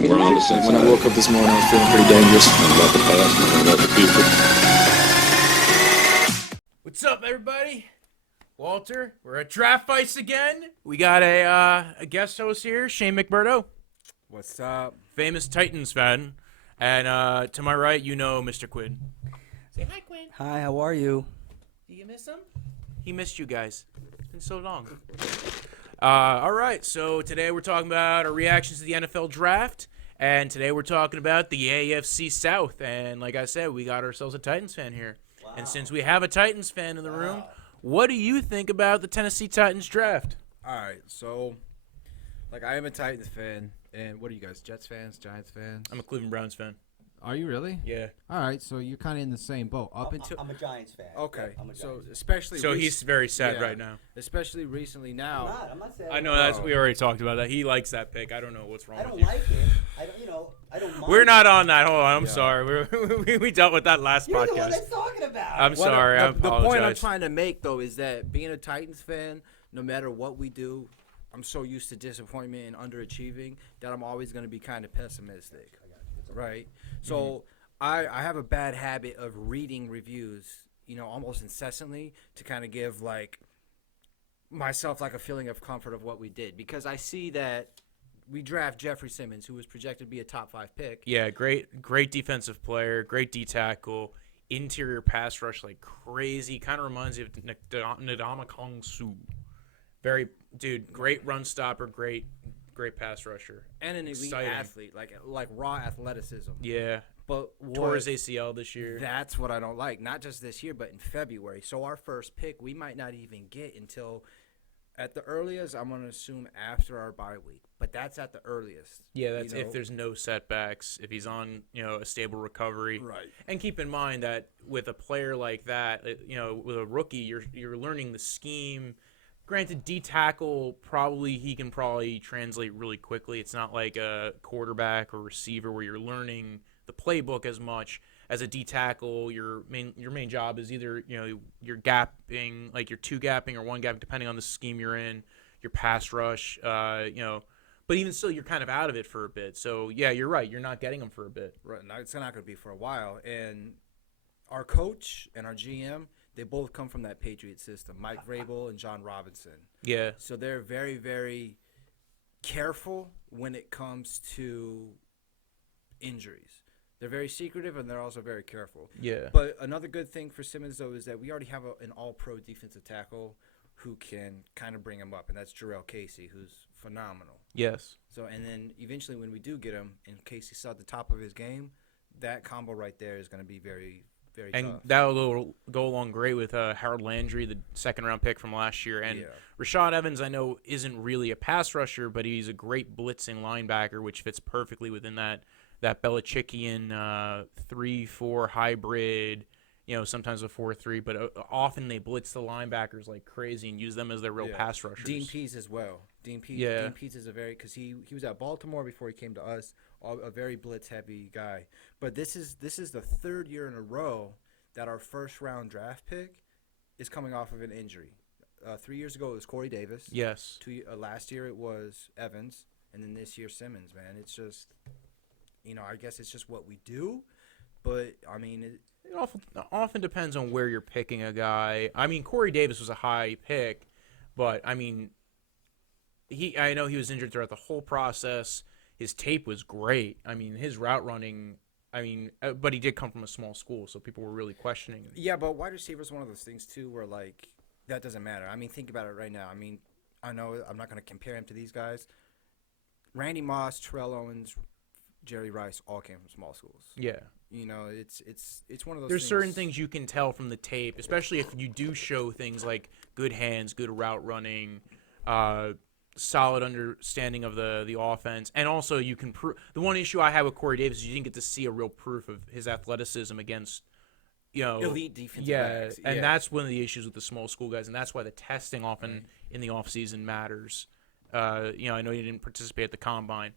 We're on the same When I woke up this morning, I was feeling pretty dangerous. About the past and about the future. What's up, everybody? Walter, we're at Draftvice again. We got a guest host here, Shane McMurdo. What's up? Famous Titans fan. And to my right, you know Mr. Quinn. Say hi, Quinn. Hi, how are you? Do you miss him? He missed you guys. It's been so long. All right, so today we're talking about our reactions to the NFL draft. And today we're talking about the AFC South. And like I said, we got ourselves a Titans fan here. Wow. And since we have a Titans fan in the room, what do you think about the Tennessee Titans draft? All right, so, I am a Titans fan. And what are you guys, Jets fans, Giants fans? I'm a Cleveland Browns fan. Are you really? Yeah. All right, so you're kind of in the same boat. I'm a Giants fan. Okay, I'm a Giants so fan. especially So he's very sad right now. Especially recently now. I'm not sad. I know we already talked about that. He likes that pick. I don't know what's wrong I don't with you. like it. I don't mind. We're not on that. Hold on. I'm sorry. We dealt with that last You're podcast. the one that's talking about. I'm sorry. I The apologize. point I'm trying to make, though, is that being a Titans fan, no matter what we do, I'm so used to disappointment and underachieving that I'm always going to be kind of pessimistic. Right? So I have a bad habit of reading reviews, almost incessantly to kind of give, myself, a feeling of comfort of what we did. Because I see that we draft Jeffrey Simmons, who was projected to be a top 5 pick. Yeah, great defensive player, great D tackle, interior pass rush like crazy. Kind of reminds me of Ndamukong Suh. Great run stopper, great pass rusher. And an elite athlete, like raw athleticism. Yeah. But tore his ACL this year. That's what I don't like. Not just this year, but in February. So our first pick, we might not even get until, at the earliest, I'm going to assume after our bye week. But that's at the earliest. Yeah, that's if there's no setbacks, if he's on, a stable recovery. Right. And keep in mind that with a player like that, with a rookie, you're learning the scheme. Granted, D tackle he can translate really quickly. It's not like a quarterback or receiver where you're learning the playbook as much as a D tackle. Your main job is either you're gapping, like you're two gapping or one gapping, depending on the scheme you're in. Your pass rush, but even still, you're kind of out of it for a bit. So yeah, you're right. You're not getting them for a bit. Right. Now it's not going to be for a while. And our coach and our GM, they both come from that Patriot system, Mike Vrabel and John Robinson. Yeah. So they're very, very careful when it comes to injuries. They're very secretive, and they're also very careful. Yeah. But another good thing for Simmons, though, is that we already have an all-pro defensive tackle who can kind of bring him up, and that's Jarrell Casey, who's phenomenal. Yes. So, and then eventually when we do get him, and Casey's still at the top of his game, that combo right there is going to be very, very and tough. that'll go along great with Harold Landry, the second-round pick from last year. And Rashad Evans, I know, isn't really a pass rusher, but he's a great blitzing linebacker, which fits perfectly within that Belichickian 3-4 hybrid, sometimes a 4-3, but often they blitz the linebackers like crazy and use them as their real pass rushers. Dean Pease as well. Dean Pease is a very, because he was at Baltimore before he came to us, a very blitz-heavy guy. But this is the third year in a row that our first-round draft pick is coming off of an injury. 3 years ago, it was Corey Davis. Yes. Last year, it was Evans. And then this year, Simmons, man. It's just, I guess it's just what we do. But, I mean, it often depends on where you're picking a guy. I mean, Corey Davis was a high pick, but, I mean, I know he was injured throughout the whole process. His tape was great. I mean, his route running, but he did come from a small school, so people were really questioning him. Yeah, but wide receiver is one of those things, too, where, that doesn't matter. I mean, think about it right now. I mean, I know I'm not going to compare him to these guys. Randy Moss, Terrell Owens, Jerry Rice all came from small schools. Yeah. It's one of those There's things. certain things you can tell from the tape, especially if you do show things like good hands, good route running, solid understanding of the offense, and also you can prove. The one issue I had with Corey Davis is you didn't get to see a real proof of his athleticism agast elite defensive backs. And that's one of the issues with the small school guys, and that's why the testing often in the offseason matters. I know you didn't participate at the combine.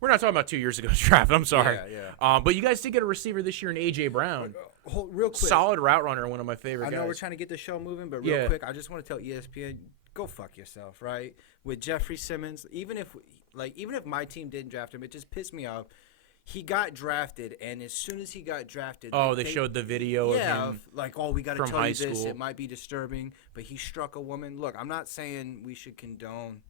We're not talking about 2 years ago's draft. I'm sorry. Yeah. But you guys did get a receiver this year in A.J. Brown. Real quick. Solid route runner, one of my favorite guys. I know we're trying to get the show moving, but real quick, I just want to tell ESPN, go fuck yourself, right? With Jeffrey Simmons, even if my team didn't draft him, it just pissed me off. He got drafted, and as soon as he got drafted, they showed the video of him. We got to from tell high you this. school. It might be disturbing, but he struck a woman. Look, I'm not saying we should condone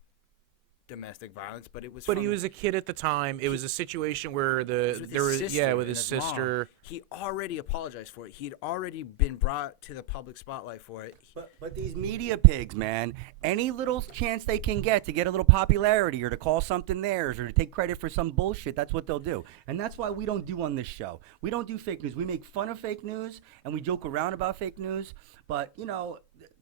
domestic violence, but it was. But he was a kid at the time. It was a situation where with his sister. Mom. He already apologized for it. He'd already been brought to the public spotlight for it. But these media pigs, man, any little chance they can get to get a little popularity or to call something theirs or to take credit for some bullshit, that's what they'll do. And that's why we don't do on this show. We don't do fake news. We make fun of fake news and we joke around about fake news. But,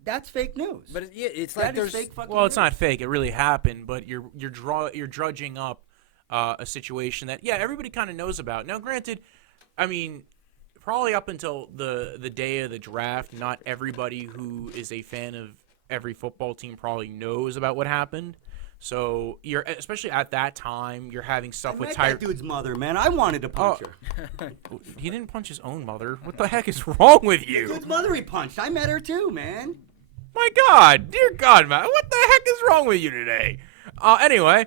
that's fake news. But it's like there's fake fucking Well, it's news. not fake. It really happened. But you're drudging up a situation that everybody kind of knows about. Now, granted, I mean, probably up until the day of the draft, not everybody who is a fan of every football team probably knows about what happened. So you're especially at that time, you're having stuff with that dude's mother, man. I wanted to punch her. He didn't punch his own mother. What the heck is wrong with you? Dude's mother he punched. I met her too, man. My God, dear God, man, what the heck is wrong with you today? Anyway,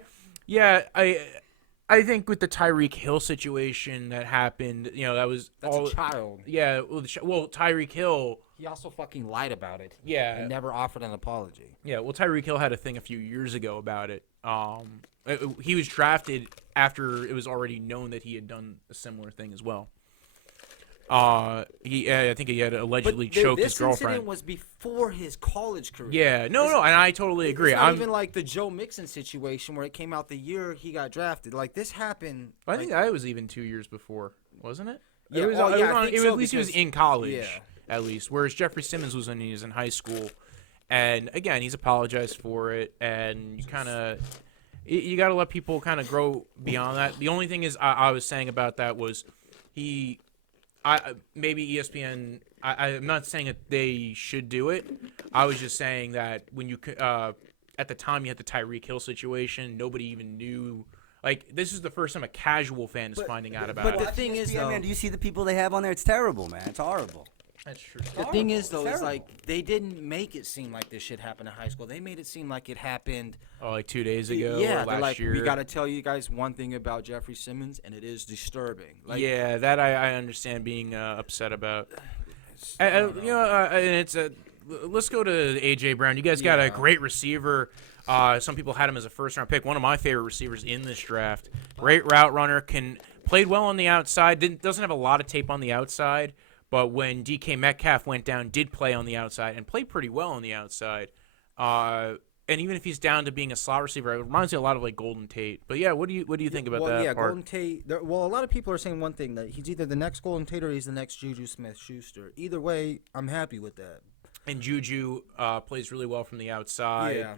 I think with the Tyreek Hill situation that happened, that's a child. Yeah, well, Tyreek Hill. He also fucking lied about it. Yeah. He never offered an apology. Yeah, well, Tyreek Hill had a thing a few years ago about it. He was drafted after it was already known that he had done a similar thing as well. I think he had allegedly choked his girlfriend. This incident was before his college career. Yeah, no, and I totally agree. It's not even like the Joe Mixon situation where it came out the year he got drafted. Like, this happened. I think that was even 2 years before, wasn't it? Yeah, At least he was in college, at least. Whereas Jeffrey Simmons was when he was in high school. And, again, he's apologized for it. And you got to let people kind of grow beyond that. The only thing is I was saying about that was maybe ESPN. I'm not saying that they should do it. I was just saying that when you at the time you had the Tyreek Hill situation, nobody even knew. Like, this is the first time a casual fan is finding out about it. But the thing is, though, man, do you see the people they have on there? It's terrible, man. It's horrible. That's true. The thing is, though, is like they didn't make it seem like this shit happened in high school. They made it seem like it happened. Like 2 days ago. Yeah, or they're last like, year. we got to tell you guys one thing about Jeffrey Simmons, and it is disturbing. Like, yeah, that I understand being upset about. And it's let's go to AJ Brown. You guys got a great receiver. Some people had him as a first-round pick. One of my favorite receivers in this draft. Great route runner. Played well on the outside. Doesn't have a lot of tape on the outside. But when DK Metcalf went down, did play on the outside and played pretty well on the outside. And even if he's down to being a slot receiver, it reminds me a lot of like Golden Tate. But yeah, what do you think about that? Yeah, part? Golden Tate. A lot of people are saying one thing, that he's either the next Golden Tate or he's the next Juju Smith-Schuster. Either way, I'm happy with that. And Juju plays really well from the outside. Yeah.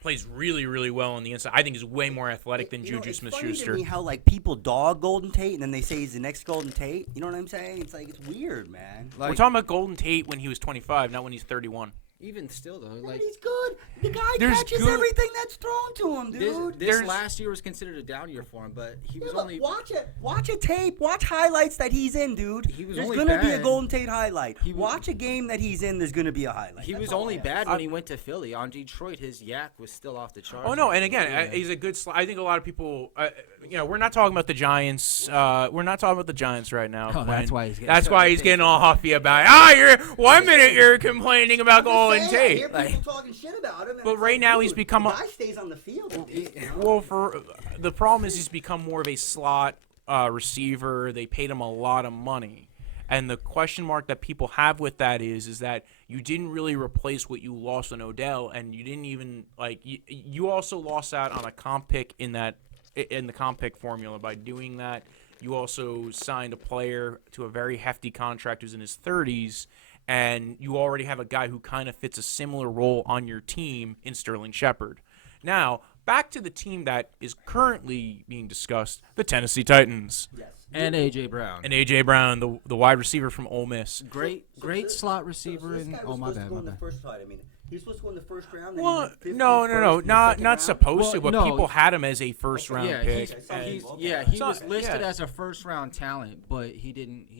Plays really, really well on the inside. I think he's way more athletic than Juju Smith-Schuster. It's funny to me how like people dog Golden Tate and then they say he's the next Golden Tate. You know what I'm saying? It's like, it's weird, man. We're talking about Golden Tate when he was 25, not when he's 31. Even still, though, But like, he's good. The guy There's catches good- everything that's thrown to him, dude. this last year was considered a down year for him, but he was Yeah, only. watch a tape. Watch highlights that he's in, dude. He was there's only gonna be a bad. Golden Tate highlight. He was- Watch a game that he's in. There's gonna be a highlight. He That's was all only I have. bad when he went to Philly. On Detroit, his yak was still off the charts. Oh no, and again, Yeah. he's a good. I think a lot of people, we're not talking about the Giants. We're not talking about the Giants right now. Oh, that's why he's getting That's so why he's pissed. getting all huffy about it. You're 1 minute you're complaining about Golden I hear Tate. people talking shit about him. and But it's right like, now dude, he's become the a- guy stays on the field. Well, for the problem is he's become more of a slot receiver. They paid him a lot of money, and the question mark that people have with that is that you didn't really replace what you lost on Odell, and you didn't even you also lost out on a comp pick in the comp pick formula by doing that. You also signed a player to a very hefty contract who's in his 30s. And you already have a guy who kind of fits a similar role on your team in Sterling Shepard. Now, back to the team that is currently being discussed, the Tennessee Titans. Yes. And A.J. Brown. And A.J. Brown, the wide receiver from Ole Miss. Great slot receiver. So this guy was My supposed to bad. go in the first fight. I mean, He's supposed to go in the first round. Then Well, he went 50 no, first, not second not round. supposed to, Well, but no, people had him as a first round Yeah, pick. he So, was listed yeah. as a first round talent, but he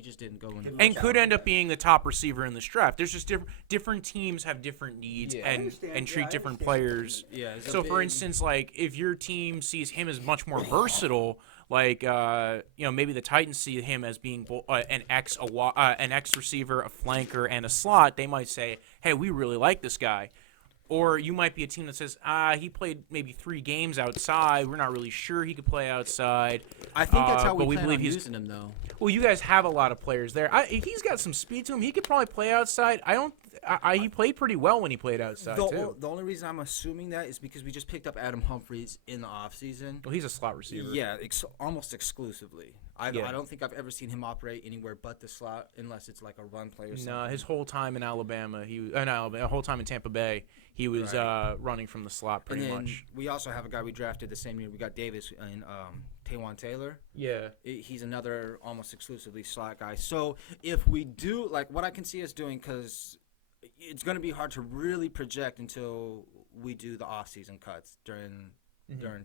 just didn't go in. The And could end up being the top receiver in this draft. There's just different teams have different needs Yeah. I and understand. treat Yeah, I different understand. players. Yeah, it's a So for big- instance, like if your team sees him as much more versatile, like maybe the Titans see him as being an X receiver, a flanker, and a slot, they might say, "Hey, we really like this guy." Or you might be a team that says, he played maybe 3 games outside. We're not really sure he could play outside. I think that's how but we we plan believe on he's using him, though. Well, you guys have a lot of players there. He's got some speed to him. He could probably play outside. He played pretty well when he played outside, too. The only reason I'm assuming that is because we just picked up Adam Humphries in the offseason. Well, he's a slot receiver. Yeah, almost exclusively. I Yeah. don't think I've ever seen him operate anywhere but the slot, unless it's like a run play or something. No, his whole time in Alabama, whole time in Tampa Bay, he was running from the slot and pretty then much. we also have a guy we drafted the same year. We got Davis and Taywan Taylor. Yeah. He's another almost exclusively slot guy. So if we do, like, what I can see us doing, because it's going to be hard to really project until we do the off-season cuts during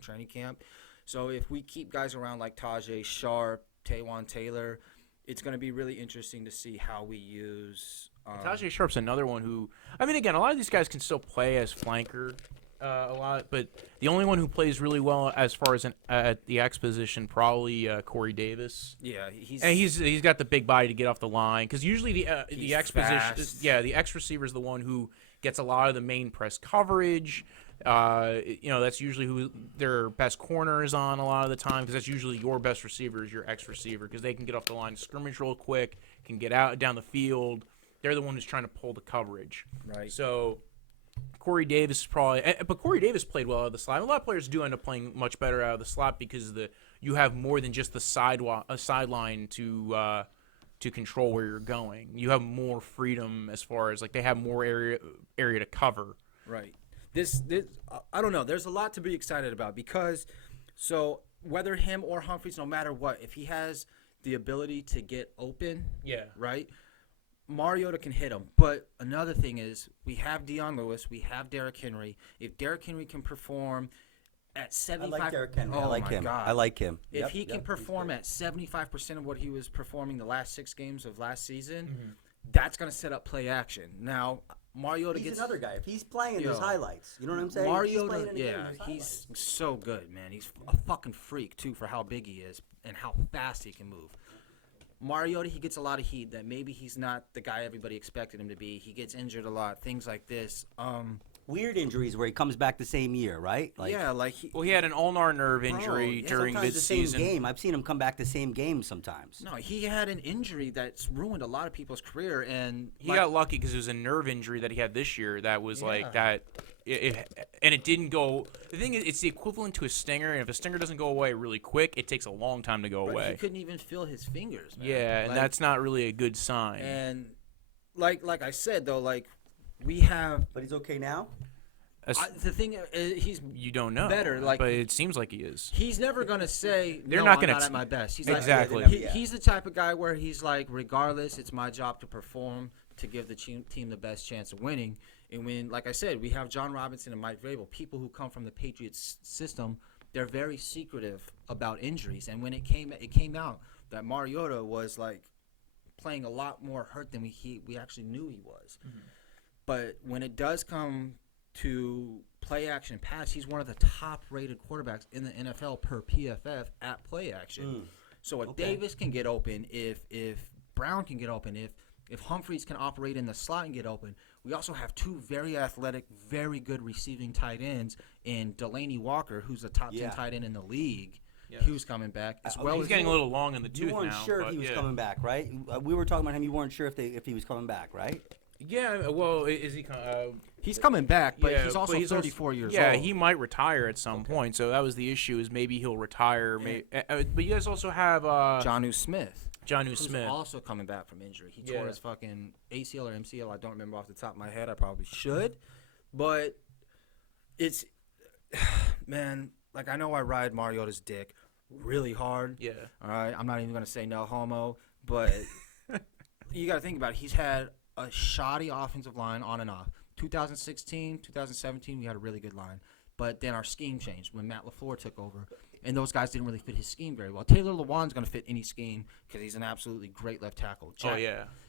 training camp. So if we keep guys around like Tajay Sharp, Taywan Taylor, it's going to be really interesting to see how we use. Tajay Sharp's another one who, again, a lot of these guys can still play as flanker a lot, but the only one who plays really well as far as at the X position, probably Corey Davis. Yeah, He's got the big body to get off the line, because usually the X fast. position, the X receiver is the one who gets a lot of the main press coverage. That's usually who their best corner is on a lot of the time, because that's usually your best receiver is your X receiver, because they can get off the line of scrimmage real quick, can get out down the field. They're the one who's trying to pull the coverage. Right. So Corey Davis is probably, but Corey Davis played well out of the slot. A lot of players do end up playing much better out of the slot because you have more than just the sideline to control where you're going. You have more freedom as far as they have more area to cover. Right. This I don't know. There's a lot to be excited about because, so whether him or Humphries, no matter what, if he has the ability to get open, right, Mariota can hit him. But another thing is we have Deion Lewis, we have Derrick Henry. If Derrick Henry can perform at 75, I like Derrick Henry. Oh I like my him. God. I like him. If he can perform at 75% of what he was performing the last 6 games of last season, that's going to set up play action. Now, Mariota He's gets another guy. If he's playing, Yo, there's highlights. You know what I'm saying? Mariota, if he's playing in a game, there's he's highlights. so good, man. He's a fucking freak too for how big he is and how fast he can move. Mariota, he gets a lot of heat that maybe he's not the guy everybody expected him to be. He gets injured a lot, things like this. Weird injuries where he comes back the same year, right? He He had an ulnar nerve injury yeah, during sometimes the same midseason. game. I've seen him come back the same game sometimes. no, he had an injury that's ruined a lot of people's career, and He got lucky because it was a nerve injury that he had this year that was like that. And it didn't go. The thing is, it's the equivalent to a stinger, and if a stinger doesn't go away really quick, it takes a long time to go He away. couldn't even feel his fingers, man. Yeah, and that's not really a good sign. And like I said though, we have But he's okay now? the thing is, he's You don't know. better, but it seems like he is. He's never gonna say They're no, not I'm gonna not at my best. He's like, Exactly. he's the type of guy where he's like, regardless, it's my job to perform to give the team the best chance of winning. And when, like I said, we have John Robinson and Mike Vrabel, people who come from the Patriots system, they're very secretive about injuries. And when it came out that Mariota was like playing a lot more hurt than we actually knew he was. But when it does come to play action pass, he's one of the top rated quarterbacks in the NFL per PFF at play action. So if Davis can get open, if Brown can get open, if Humphries can operate in the slot and get open, we also have 2 very athletic, very good receiving tight ends in Delaney Walker, who's a top 10 tight end in the league. Who's coming back as well. He's getting a little long in the tooth You weren't now. sure but if he was yeah. coming back, right? We were talking about him. You weren't sure if he was coming back, right? Yeah, well, is he? He's coming back, but yeah, he's also but 34 years yeah, old. he might retire at some point. So that was the issue. Is maybe he'll retire. But you guys also have Jonnu Smith. Jonnu Who's Smith. also coming back from injury. He tore Yeah. his fucking ACL or MCL. I don't remember off the top of my head. I probably should. But it's, man, I know I ride Mariota's dick really hard. Yeah. All right. I'm not even going to say no homo. But you got to think about it. He's had a shoddy offensive line on and off. 2016, 2017, we had a really good line. But then our scheme changed when Matt LaFleur took over, and those guys didn't really fit his scheme very well. Taylor Lewan's going to fit any scheme because he's an absolutely great left tackle.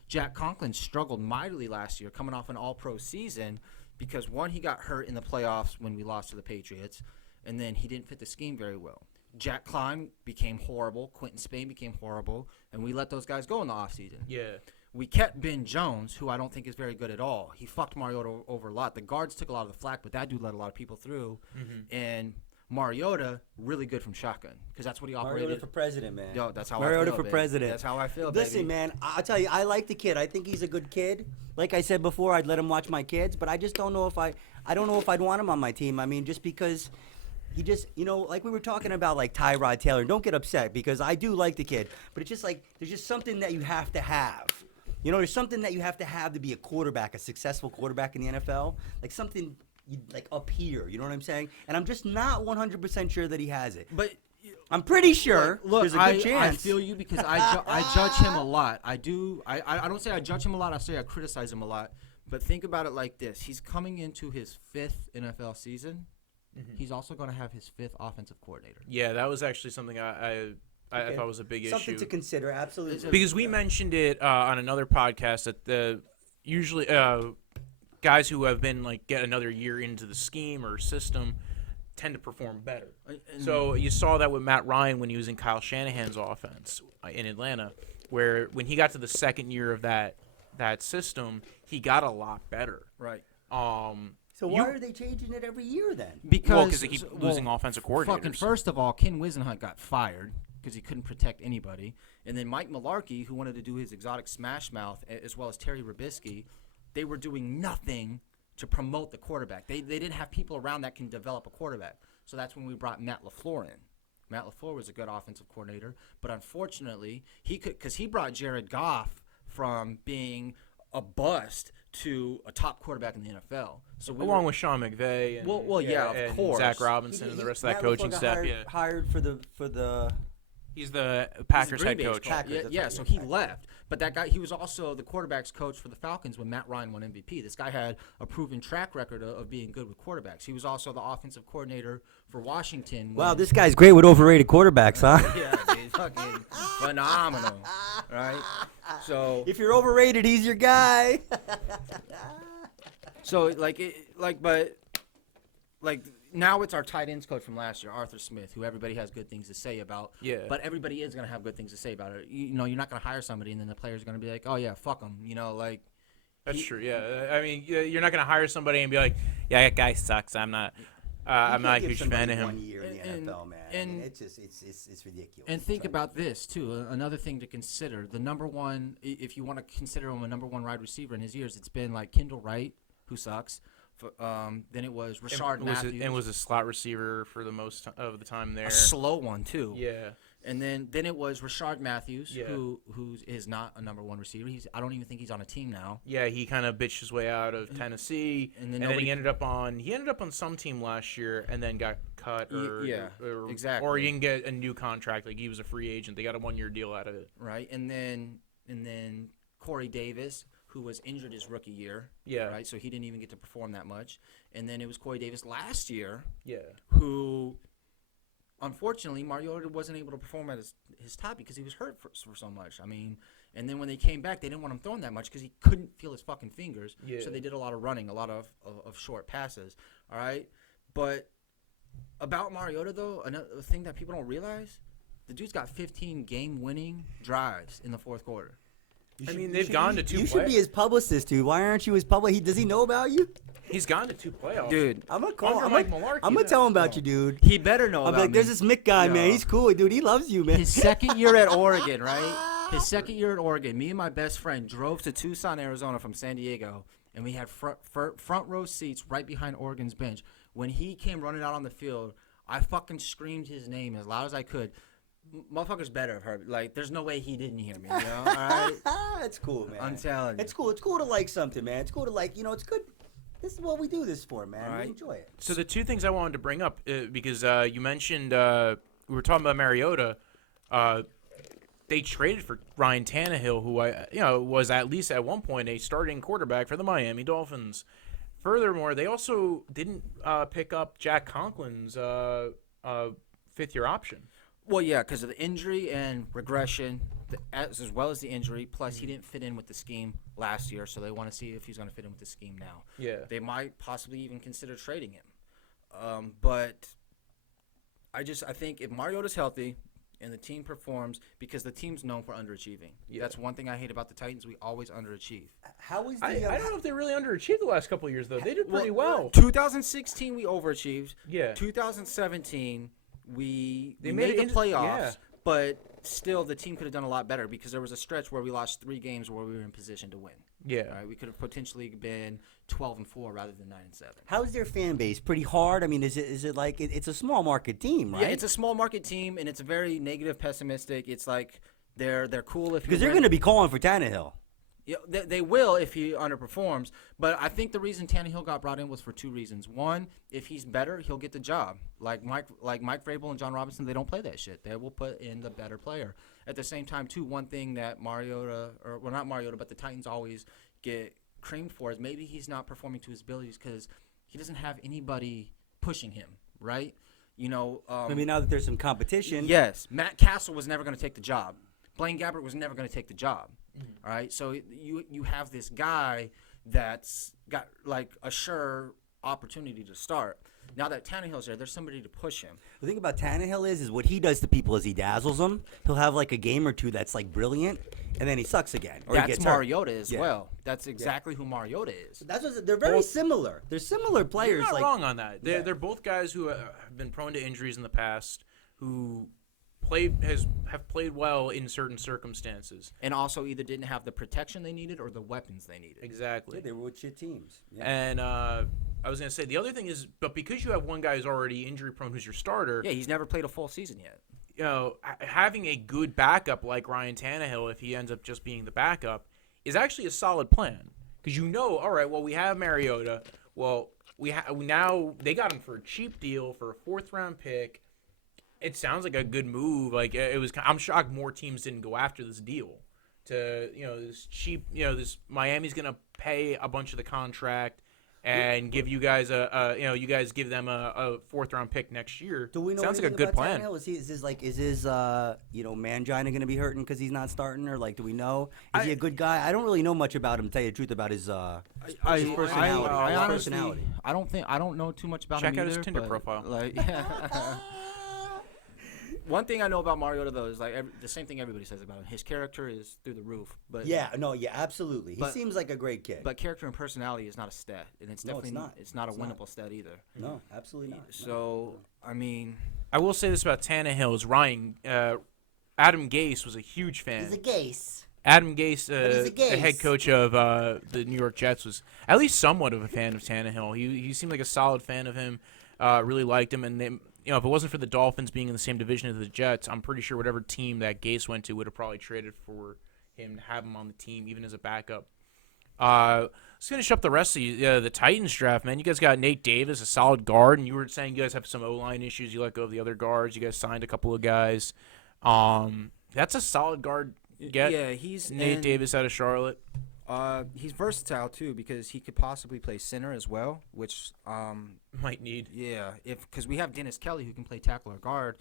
Jack Conklin struggled mightily last year coming off an all-pro season because, one, he got hurt in the playoffs when we lost to the Patriots, and then he didn't fit the scheme very well. Jack Klein became horrible. Quentin Spain became horrible, and we let those guys go in the offseason. Yeah. We kept Ben Jones, who I don't think is very good at all. He fucked Mariota over a lot. The guards took a lot of the flack, but that dude let a lot of people through. And Mariota, really good from shotgun because that's what he operated. Mariota for president, man. Yo, that's how Mariota I feel, for baby. president. That's how I feel, Listen, baby. man, I'll tell you, I like the kid. I think he's a good kid. Like I said before, I'd let him watch my kids, but I just don't know if I don't know if I'd want him on my team. I mean, just because he just, like we were talking about, like Tyrod Taylor. Don't get upset because I do like the kid, but it's just like there's just something that you have to have. There's something that you have to be a quarterback, a successful quarterback in the NFL. Like something like up here, you know what I'm saying? And I'm just not 100% sure that he has it. But I'm pretty sure look, there's a good chance. I feel you because I judge him a lot. I do. I don't say I judge him a lot. I say I criticize him a lot. But think about it like this. He's coming into his 5th NFL season. He's also going to have his 5th offensive coordinator. Yeah, that was actually something I thought was a big issue. Something to consider, absolutely. Because we mentioned it on another podcast that usually guys who have been get another year into the scheme or system tend to perform better. So you saw that with Matt Ryan when he was in Kyle Shanahan's offense in Atlanta, where when he got to the second year of that system, he got a lot better. Right. So why are they changing it every year then? Because they keep losing offensive coordinators. Fucking first of all, Ken Wisenhunt got fired because he couldn't protect anybody. And then Mike Mularkey, who wanted to do his exotic smash mouth, as well as Terry Robisky, they were doing nothing to promote the quarterback. They didn't have people around that can develop a quarterback. So that's when we brought Matt LaFleur in. Matt LaFleur was a good offensive coordinator, but unfortunately, because he brought Jared Goff from being a bust to a top quarterback in the NFL. So along with Sean McVay and of course, Zach Robinson and the rest of that coaching staff. Hired for the. He's the Packers head coach. So he left. But that guy, he was also the quarterback's coach for the Falcons when Matt Ryan won MVP. This guy had a proven track record of being good with quarterbacks. He was also the offensive coordinator for Washington. Wow, this guy's great with overrated quarterbacks, huh? Yeah, he's fucking phenomenal, right? So if you're overrated, he's your guy. So now it's our tight ends coach from last year, Arthur Smith, who everybody has good things to say about. Yeah. But everybody is going to have good things to say about it. You're not going to hire somebody and then the players are going to be like, oh, yeah, fuck him. That's true, yeah. I mean, you're not going to hire somebody and be like, yeah, that guy sucks. I'm not a huge fan of him. 1 year in the NFL, man. And it's just it's ridiculous. And think about this, too. Another thing to consider, the number one, if you want to consider him a number one wide receiver in his years, it's been like Kendall Wright, who sucks. Then it was Rashard Matthews. And was a slot receiver for the most of the time there. A slow one, too. Yeah. And then it was Rashard Matthews, who is not a number one receiver. I don't even think he's on a team now. Yeah, he kind of bitched his way out of Tennessee, and then he ended up on some team last year, and then got cut. Exactly. Or he didn't get a new contract. Like he was a free agent. They got a 1-year deal out of it. Right, and then Corey Davis, who was injured his rookie year. Yeah. Right, so he didn't even get to perform that much. And then it was Corey Davis last year. Yeah. Who, unfortunately, Mariota wasn't able to perform at his top because he was hurt for so much. I mean, and then when they came back, they didn't want him throwing that much because he couldn't feel his fucking fingers. Yeah. So they did a lot of running, a lot of short passes. All right, but about Mariota though, another thing that people don't realize, the dude's got 15 game-winning drives in the fourth quarter. They've gone to two. You should be his publicist, dude. Why aren't you his public? Does he know about you? He's gone to 2 playoffs, dude. I'm gonna call. Under I'm Mike gonna Mularkey, tell him about you, dude. He better know. I'm about like, me. there's this Mick guy, man. He's cool, dude. He loves you, man. His second year at Oregon, right? His second year at Oregon. Me and my best friend drove to Tucson, Arizona from San Diego, and we had front row seats right behind Oregon's bench. When he came running out on the field, I fucking screamed his name as loud as I could. Motherfuckers better have heard. Like, there's no way he didn't hear me. All right. It's cool, man. I'm telling you. It's cool. It's cool to like something, man. It's cool to like. It's good. This is what we do this for, man. All right. We enjoy it. So the 2 things I wanted to bring up, because you mentioned we were talking about Mariota. They traded for Ryan Tannehill, who was at least at one point a starting quarterback for the Miami Dolphins. Furthermore, they also didn't pick up Jack Conklin's fifth-year option. Well, yeah, because of the injury and regression, as well as the injury. Plus, he didn't fit in with the scheme last year, so they want to see if he's going to fit in with the scheme now. Yeah. They might possibly even consider trading him. But I think if Mariota's healthy and the team performs, because the team's known for underachieving. Yeah. That's one thing I hate about the Titans. We always underachieve. How is the? I don't know if they really underachieved the last couple of years, though. They did pretty well. 2016, we overachieved. Yeah. 2017, we They made made the it playoffs, yeah. but still the team could have done a lot better because there was a stretch where we lost 3 games where we were in position to win. Yeah. All right, we could have potentially been 12-4 rather than 9-7. How's their fan base? Pretty hard. I mean, is it like it's a small market team, right? Yeah, it's a small market team, and it's very negative, pessimistic. It's like they're cool if because they're going to be calling for Tannehill. Yeah, they will if he underperforms. But I think the reason Tannehill got brought in was for 2 reasons. One, if he's better, he'll get the job. Like Mike Vrabel and John Robinson, they don't play that shit. They will put in the better player. At the same time, too, one thing that not Mariota, but the Titans always get creamed for is maybe he's not performing to his abilities because he doesn't have anybody pushing him, right? You know. I mean, now that there's some competition. Yes, Matt Castle was never going to take the job. Blaine Gabbert was never going to take the job. All right, so you have this guy that's got like a sure opportunity to start. Now that Tannehill's there, there's somebody to push him. The thing about Tannehill is what he does to people is he dazzles them. He'll have like a game or two that's like brilliant, and then he sucks again. Or he That's gets Mariota hurt. as Yeah. well. That's exactly who Mariota is. That's what they're very similar. They're similar players. You're not like wrong on that. They're both guys who have been prone to injuries in the past, who have played well in certain circumstances, And also either didn't have the protection they needed or the weapons they needed. exactly. they were with shit teams. Yeah. And I was gonna say the other thing is, but because you have one guy who's already injury prone, who's your starter, Yeah, he's never played a full season yet. you know, having a good backup like Ryan Tannehill, if he ends up just being the backup, is actually a solid plan. Because all right, well, we have Mariota. Well, now they got him for a cheap deal for a 4th-round pick. It sounds like a good move. Like it was. I'm shocked more teams didn't go after this deal. This cheap. This Miami's gonna pay a bunch of the contract and give you guys you guys give them a 4th-round pick next year. Do we know Sounds like a anything good about plan. Tannehill? Is his mangina going to be hurting because he's not starting, or like do we know? Is he a good guy? I don't really know much about him. To tell you the truth about his personality. I honestly, personality. I don't know too much about Check him out his either, Tinder but, profile. Like, one thing I know about Mariota though is like the same thing everybody says about him. His character is through the roof. But Yeah, absolutely. He seems like a great kid. But character and personality is not a stat, and it's No, it's definitely not. it's not a It's winnable not. stat either. no, absolutely not. So I mean, I will say this about Tannehill is Adam Gase was a huge fan. He's a Gase. Adam Gase, he's a the head Gase. coach of the New York Jets, was at least somewhat of a fan of Tannehill. He seemed like a solid fan of him. Really liked him, and they, if it wasn't for the Dolphins being in the same division as the Jets, I'm pretty sure whatever team that Gase went to would have probably traded for him to have him on the team, even as a backup. Let's finish up the rest of the Titans draft, man. You guys got Nate Davis, a solid guard, and you were saying you guys have some O-line issues. You let go of the other guards. You guys signed a couple of guys. That's a solid guard. yeah, he's Nate Davis out of Charlotte. He's versatile too because he could possibly play center as well, which Might need. yeah, because we have Dennis Kelly who can play tackle or guard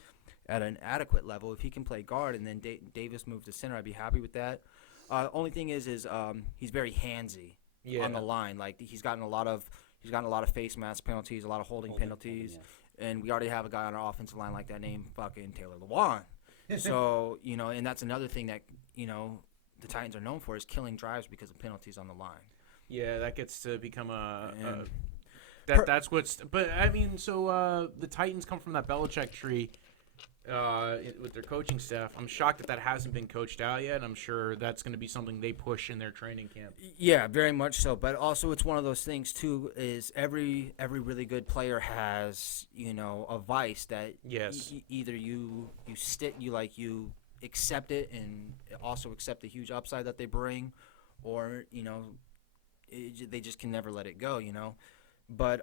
at an adequate level. If he can play guard and then Davis moves to center, I'd be happy with that. Only thing is he's very handsy on the line. Like he's gotten a lot of face mask penalties, a lot of holding penalties, and we already have a guy on our offensive line like that named fucking Taylor Lewan. So and that's another thing that the Titans are known for is killing drives because of penalties on the line. Yeah, that gets to become And- that's what's. But I mean, so the Titans come from that Belichick tree with their coaching staff. I'm shocked that hasn't been coached out yet. I'm sure that's going to be something they push in their training camp. Yeah, very much so. But also, it's one of those things too. Is every really good player has a vice that Yes. either you accept it and also accept the huge upside that they bring, or they just can never let it go. But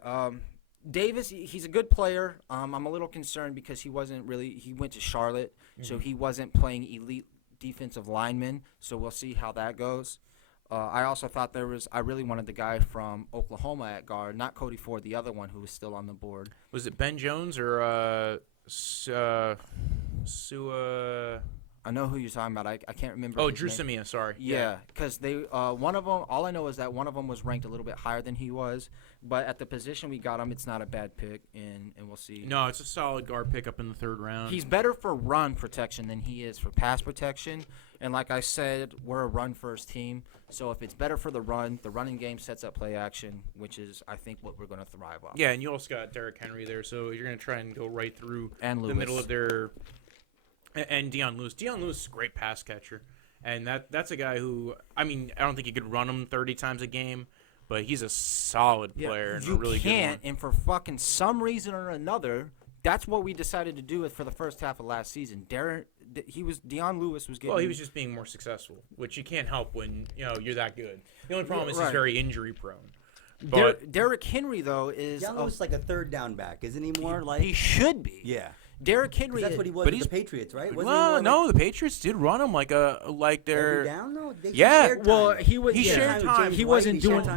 Davis, he's a good player. I'm a little concerned because he went to Charlotte, so he wasn't playing elite defensive lineman. So we'll see how that goes. I also thought I really wanted the guy from Oklahoma at guard, not Cody Ford, the other one who was still on the board. Was it Ben Jones or Sua? I know who you're talking about. I can't remember. Oh, his Drew name. Simeon. Sorry. Yeah, because they one of them. All I know is that one of them was ranked a little bit higher than he was. But at the position we got him, it's not a bad pick, and we'll see. No, it's a solid guard pickup in the 3rd round. He's better for run protection than he is for pass protection. And like I said, we're a run-first team. So if it's better for the running game sets up play action, which is, I think, what we're going to thrive on. Yeah, and you also got Derrick Henry there, so you're going to try and go right through And the Lewis. middle of their – and Deion Lewis. Deion Lewis is a great pass catcher. And that's a guy who – I mean, I don't think you could run him 30 times a game, but he's a solid player and a really good one. And for fucking some reason or another, that's what we decided to do for the first half of last season. Deion Lewis was getting. Well, he was just being more successful, which you can't help when you're that good. The only problem is he's right. very injury prone. But Derrick Henry though is Deion Lewis like a 3rd down back, isn't he? More like he should be. yeah. Derrick Henry. That's what he was but with he's- the Patriots, right? Wasn't he well, more no, the Patriots did run him like every they're. down though. They Yeah, shared well, time. he was. He yeah. shared time. He wasn't doing.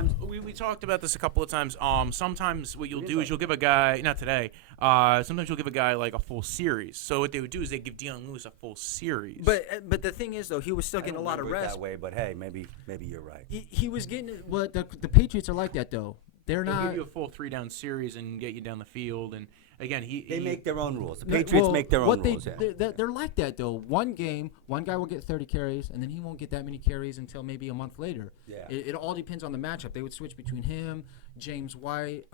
We talked about this a couple of times. Sometimes what you'll do is you'll give a guy, not today. Sometimes you'll give a guy like a full series. So what they would do is they give Deion Lewis a full series. But the thing is though, he was still I getting a don't lot of remember it rest. that way, but hey, maybe you're right. He was getting. Well, the Patriots are like that though. They're They'll not. give you a full 3-down series and get you down the field. And again, They make their own rules. The No, Patriots well, make their own rules. They're like that though. One game, one guy will get 30 carries, and then he won't get that many carries until maybe a month later. Yeah. It all depends on the matchup. They would switch between him, James White,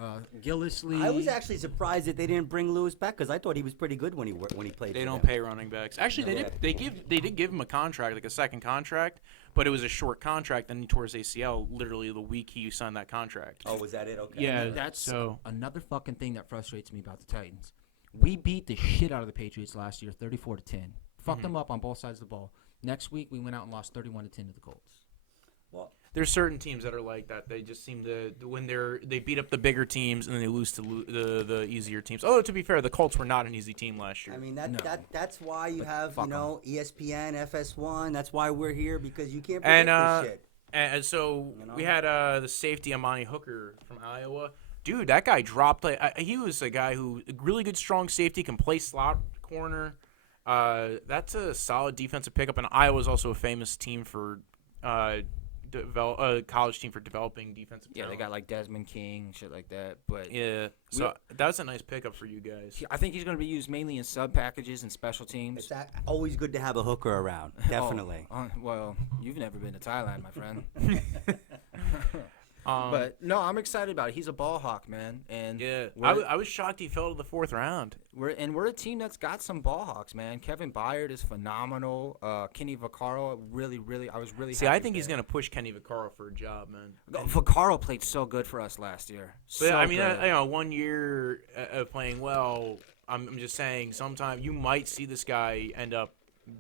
Gillislee. I was actually surprised that they didn't bring Lewis back because I thought he was pretty good when he played. They for don't them. pay running backs. Actually, Yeah. they did give him a contract, like a second contract, but it was a short contract. Then he tore his ACL literally the week he signed that contract. Oh, was that it? Okay. Yeah, That's so another fucking thing that frustrates me about the Titans. We beat the shit out of the Patriots last year, 34-10. Fucked them up on both sides of the ball. Next week we went out and lost 31-10 to the Colts. Well, there's certain teams that are like that. They just seem to when they beat up the bigger teams and then they lose to the easier teams. Although to be fair, the Colts were not an easy team last year. I mean No. that's why you have fuck 'em. ESPN, FS1. That's why we're here because you can't predict this shit. And so You know? we had the safety Amani Hooker from Iowa. Dude, that guy dropped. He was a guy who really good, strong safety, can play slot corner. That's a solid defensive pickup. And Iowa's also a famous team for college team for developing defensive. Yeah, they talent. got like Desmond King and shit like that. But Yeah, so that's a nice pickup for you guys. I think he's going to be used mainly in sub packages and special teams. It's always good to have a hooker around. Definitely. Well, you've never been to Thailand, my friend. Um, But no, I'm excited about it. He's a ball hawk, man, and yeah, we're, I was shocked he fell to the 4th round. we're a team that's got some ball hawks, man. Kevin Byard is phenomenal. Kenny Vaccaro, I was really See, happy I think with he's that. gonna push Kenny Vaccaro for a job, man. Vaccaro played so good for us last year. But I mean, good. 1 year of playing well. I'm just saying, sometime you might see this guy end up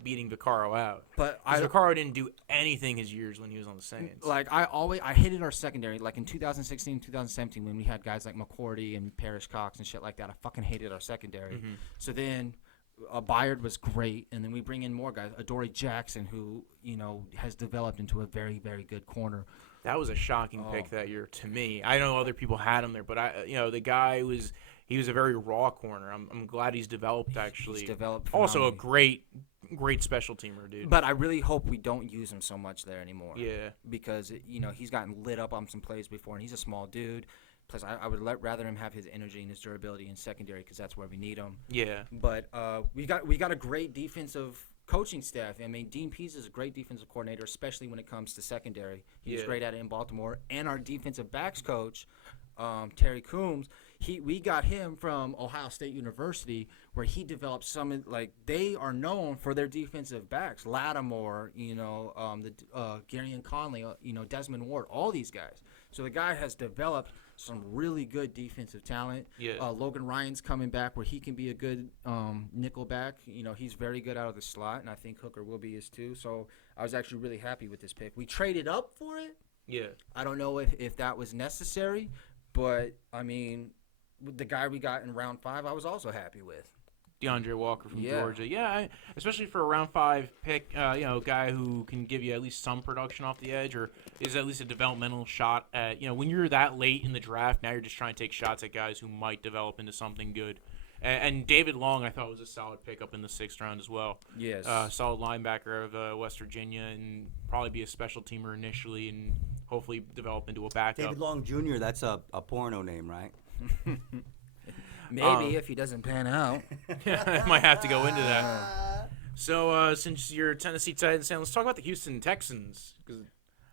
beating Vaccaro out. But Vaccaro didn't do anything his years when he was on the Saints. I hated our secondary. Like in 2016, 2017, when we had guys like McCourty and Parrish Cox and shit like that, I fucking hated our secondary. Mm-hmm. So then Byard was great, and then we bring in more guys. Adoree Jackson, who has developed into a very, very good corner. That was a shocking pick that year to me. I know other people had him there, but the guy was a very raw corner. I'm glad he's developed actually. He's developed also a phenomenally. great special teamer, dude. But I really hope we don't use him so much there anymore. Yeah. Because he's gotten lit up on some plays before, and he's a small dude. Plus, I would rather him have his energy and his durability in secondary because that's where we need him. Yeah. But we got a great defensive coaching staff. I mean, Dean Pease is a great defensive coordinator, especially when it comes to secondary. He was great at it in Baltimore. And our defensive backs coach, Terry Coombs, we got him from Ohio State University, where he developed some they are known for their defensive backs. Lattimore, Gary and Conley, Desmond Ward, all these guys. So the guy has developed some really good defensive talent. Yeah. Logan Ryan's coming back where he can be a good nickel back. He's very good out of the slot, and I think Hooker will be his too. So I was actually really happy with this pick. We traded up for it. Yeah. I don't know if that was necessary, but I mean, with the guy we got in round 5, I was also happy with. DeAndre Walker from Yeah. Georgia. Yeah, especially for a round 5 pick, guy who can give you at least some production off the edge, or is at least a developmental shot at, when you're that late in the draft, now you're just trying to take shots at guys who might develop into something good. And David Long, I thought, was a solid pick up in the 6th round as well. Yes. Solid linebacker of West Virginia, and probably be a special teamer initially, and hopefully develop into a backup. David Long Jr., that's a porno name, right? Maybe if he doesn't pan out. I might have to go into that. So since you're Tennessee Titans fan, let's talk about the Houston Texans,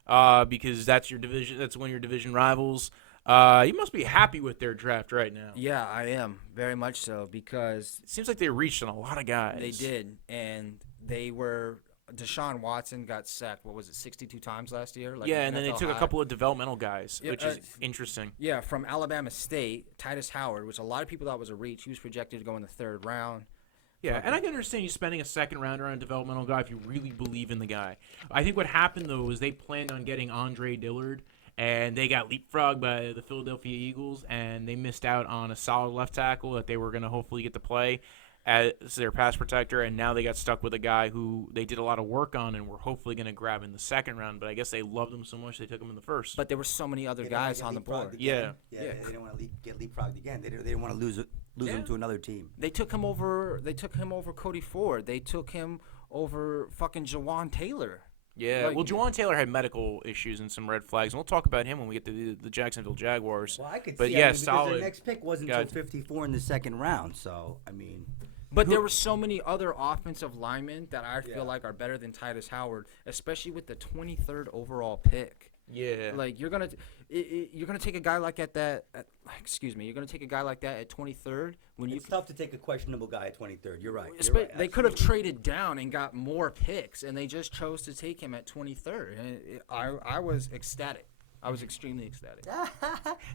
because that's your division. That's one of your division rivals. You must be happy with their draft right now. Yeah, I am very much so, because It seems like they reached on a lot of guys. they did, and they were. Deshaun Watson got sacked. What was it, 62 times last year? Like Yeah, and then they NFL took a high. couple of developmental guys, Yeah, which is interesting. Yeah, from Alabama State, Titus Howard, which a lot of people thought was a reach. He was projected to go in the 3rd round. Yeah, and I can understand you spending a 2nd rounder on a developmental guy if you really believe in the guy. I think what happened, though, was they planned on getting Andre Dillard, and they got leapfrogged by the Philadelphia Eagles, and they missed out on a solid left tackle that they were going to hopefully get to play as their pass protector, and now they got stuck with a guy who they did a lot of work on and were hopefully going to grab in the 2nd round, but I guess they loved him so much they took him in the 1st. But there were so many other They didn't wanna guys get on the board. leapfrogged again. Yeah. They didn't want to get leapfrogged again. They didn't want to lose him to another team. They took him over. They took him over Cody Ford. They took him over fucking Jawan Taylor. Yeah, Like- well, Juwan Taylor had medical issues and some red flags, and we'll talk about him when we get to the Jacksonville Jaguars. Well, I could But see. yeah, because solid. their next pick wasn't Got- until 54 in the 2nd round. So I mean, But there were so many other offensive linemen that I feel Yeah. like are better than Titus Howard, especially with the 23rd overall pick. Yeah. Like you're gonna take a guy like you're gonna take a guy like that at 23rd when you it's tough to take a questionable guy at 23rd. You're right. They could have traded down and got more picks, and they just chose to take him at 23rd. And I was ecstatic. I was extremely ecstatic.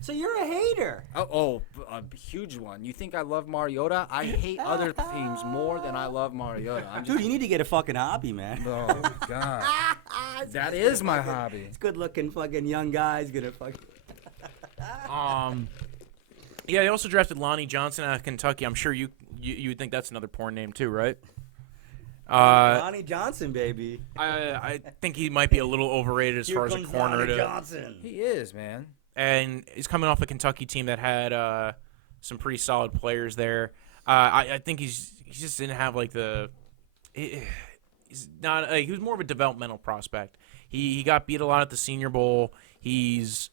So you're a hater. A huge one. You think I love Mariota? I hate other teams more than I love Mariota. I'm just, Dude, you need to get a fucking hobby, man. oh God, that is my hobby. It's good looking fucking young guys gonna fucking. Yeah, they also drafted Lonnie Johnson out of Kentucky. I'm sure you would think that's another porn name too, right? Lonnie Johnson, baby. I think he might be a little overrated as far as a corner. Lonnie Johnson. He is, man. And he's coming off a Kentucky team that had some pretty solid players there. I think he just didn't have like he's not. He was more of a developmental prospect. He got beat a lot at the Senior Bowl. He's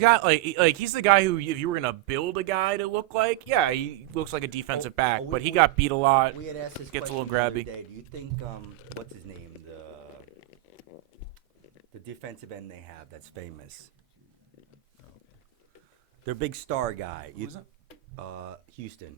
got he's the guy who, if you were gonna build a guy to look like, yeah, he looks like a defensive back, but he got beat a lot. We had asked this Gets a question little the other grabby. day. Do you think what's his name, the defensive end they have that's famous? Their big star guy. Who is it? Houston.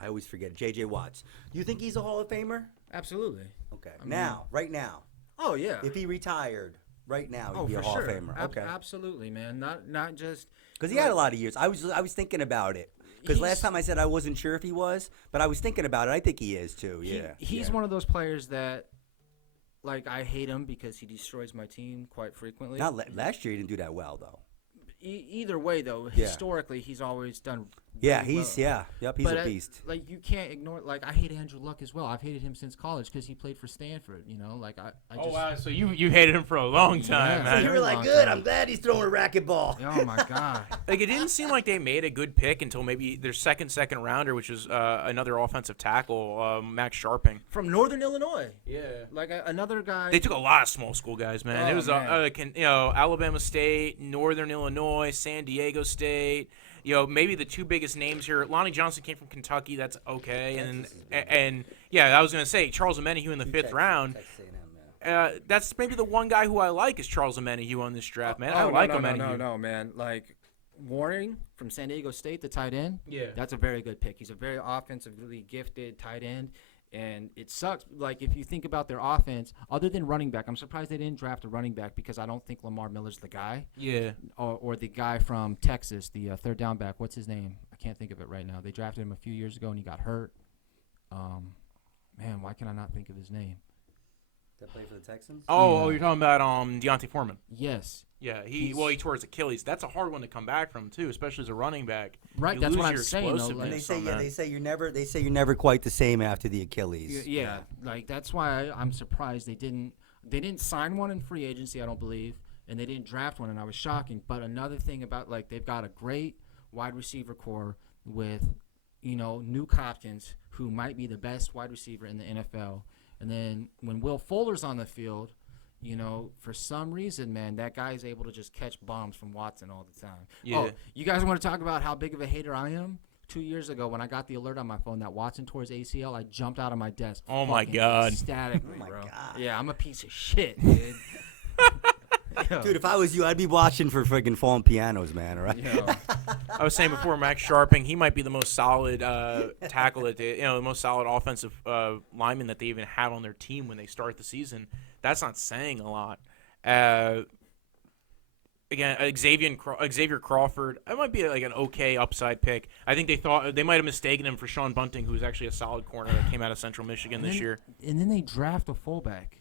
I always forget. J.J. Watts. Do you think he's a Hall of Famer? Absolutely. Okay. I mean- Right now. Oh yeah. If he retired right now, he'd Oh, be for a Hall sure. of Famer. Okay. Absolutely, man. Not just Because he had a lot of years. I was thinking about it. Because last He's- time I said I wasn't sure if he was, but I was thinking about it. I think he is too. He- Yeah. he's yeah. one of those players that, like, I hate him because he destroys my team quite frequently. Not last year he didn't do that well though. Either way, though, Yeah. historically he's always done. Yeah, really he's well. Yep, he's But a beast. like you can't ignore. Like I hate Andrew Luck as well. I've hated him since college because he played for Stanford. You know, like I just. Oh wow! So you hated him for a long time, Yeah. man. You were very like, long good. time. I'm glad he's throwing a racquetball. Oh my god. Like, it didn't seem like they made a good pick until maybe their second rounder, which was another offensive tackle, Max Sharping. From Northern Illinois. Yeah. Like another guy. They took a lot of small school guys, man. Oh, It was man. Alabama State, Northern Illinois, San Diego State. Maybe the two biggest names here. Lonnie Johnson came from Kentucky. That's okay. And I was gonna say Charles Omenihu in the fifth round. That's maybe the one guy who I like is Charles Omenihu on this draft, man. I like Omenihu. No, man. Like Warring from San Diego State, the tight end. Yeah. That's a very good pick. He's a very offensively gifted tight end. And it sucks. Like, if you think about their offense, other than running back, I'm surprised they didn't draft a running back because I don't think Lamar Miller's the guy. Yeah. Or the guy from Texas, the third down back. What's his name? I can't think of it right now. They drafted him a few years ago, and he got hurt. Man, why can I not think of his name? That play for the Texans? Oh, you're talking about Deontay Foreman. Yes. Yeah, he tore his Achilles. That's a hard one to come back from too, especially as a running back. Right, You that's lose what I'm your saying, though, explosiveness like- And on they that. say you're never quite the same after the Achilles. Yeah, like that's why I'm surprised they didn't sign one in free agency, I don't believe, and they didn't draft one, and I was shocking. But another thing about, like, they've got a great wide receiver core with, Nuke Hopkins, who might be the best wide receiver in the NFL. And then when Will Fuller's on the field, for some reason, man, that guy is able to just catch bombs from Watson all the time. Yeah. Oh, you guys want to talk about how big of a hater I am? 2 years ago, when I got the alert on my phone that Watson tore his ACL, I jumped out of my desk. Oh, my fucking God. Ecstatically, Oh, my bro. God. Yeah, I'm a piece of shit, dude. Yo. Dude, if I was you, I'd be watching for friggin' falling pianos, man. All right. Yo. I was saying before, Max Sharping, he might be the most solid tackle that the most solid offensive lineman that they even have on their team when they start the season. That's not saying a lot. Again, Xavier Crawford, that might be like an okay upside pick. I think they might have mistaken him for Sean Bunting, who was actually a solid corner that came out of Central Michigan this year. And then they draft a fullback.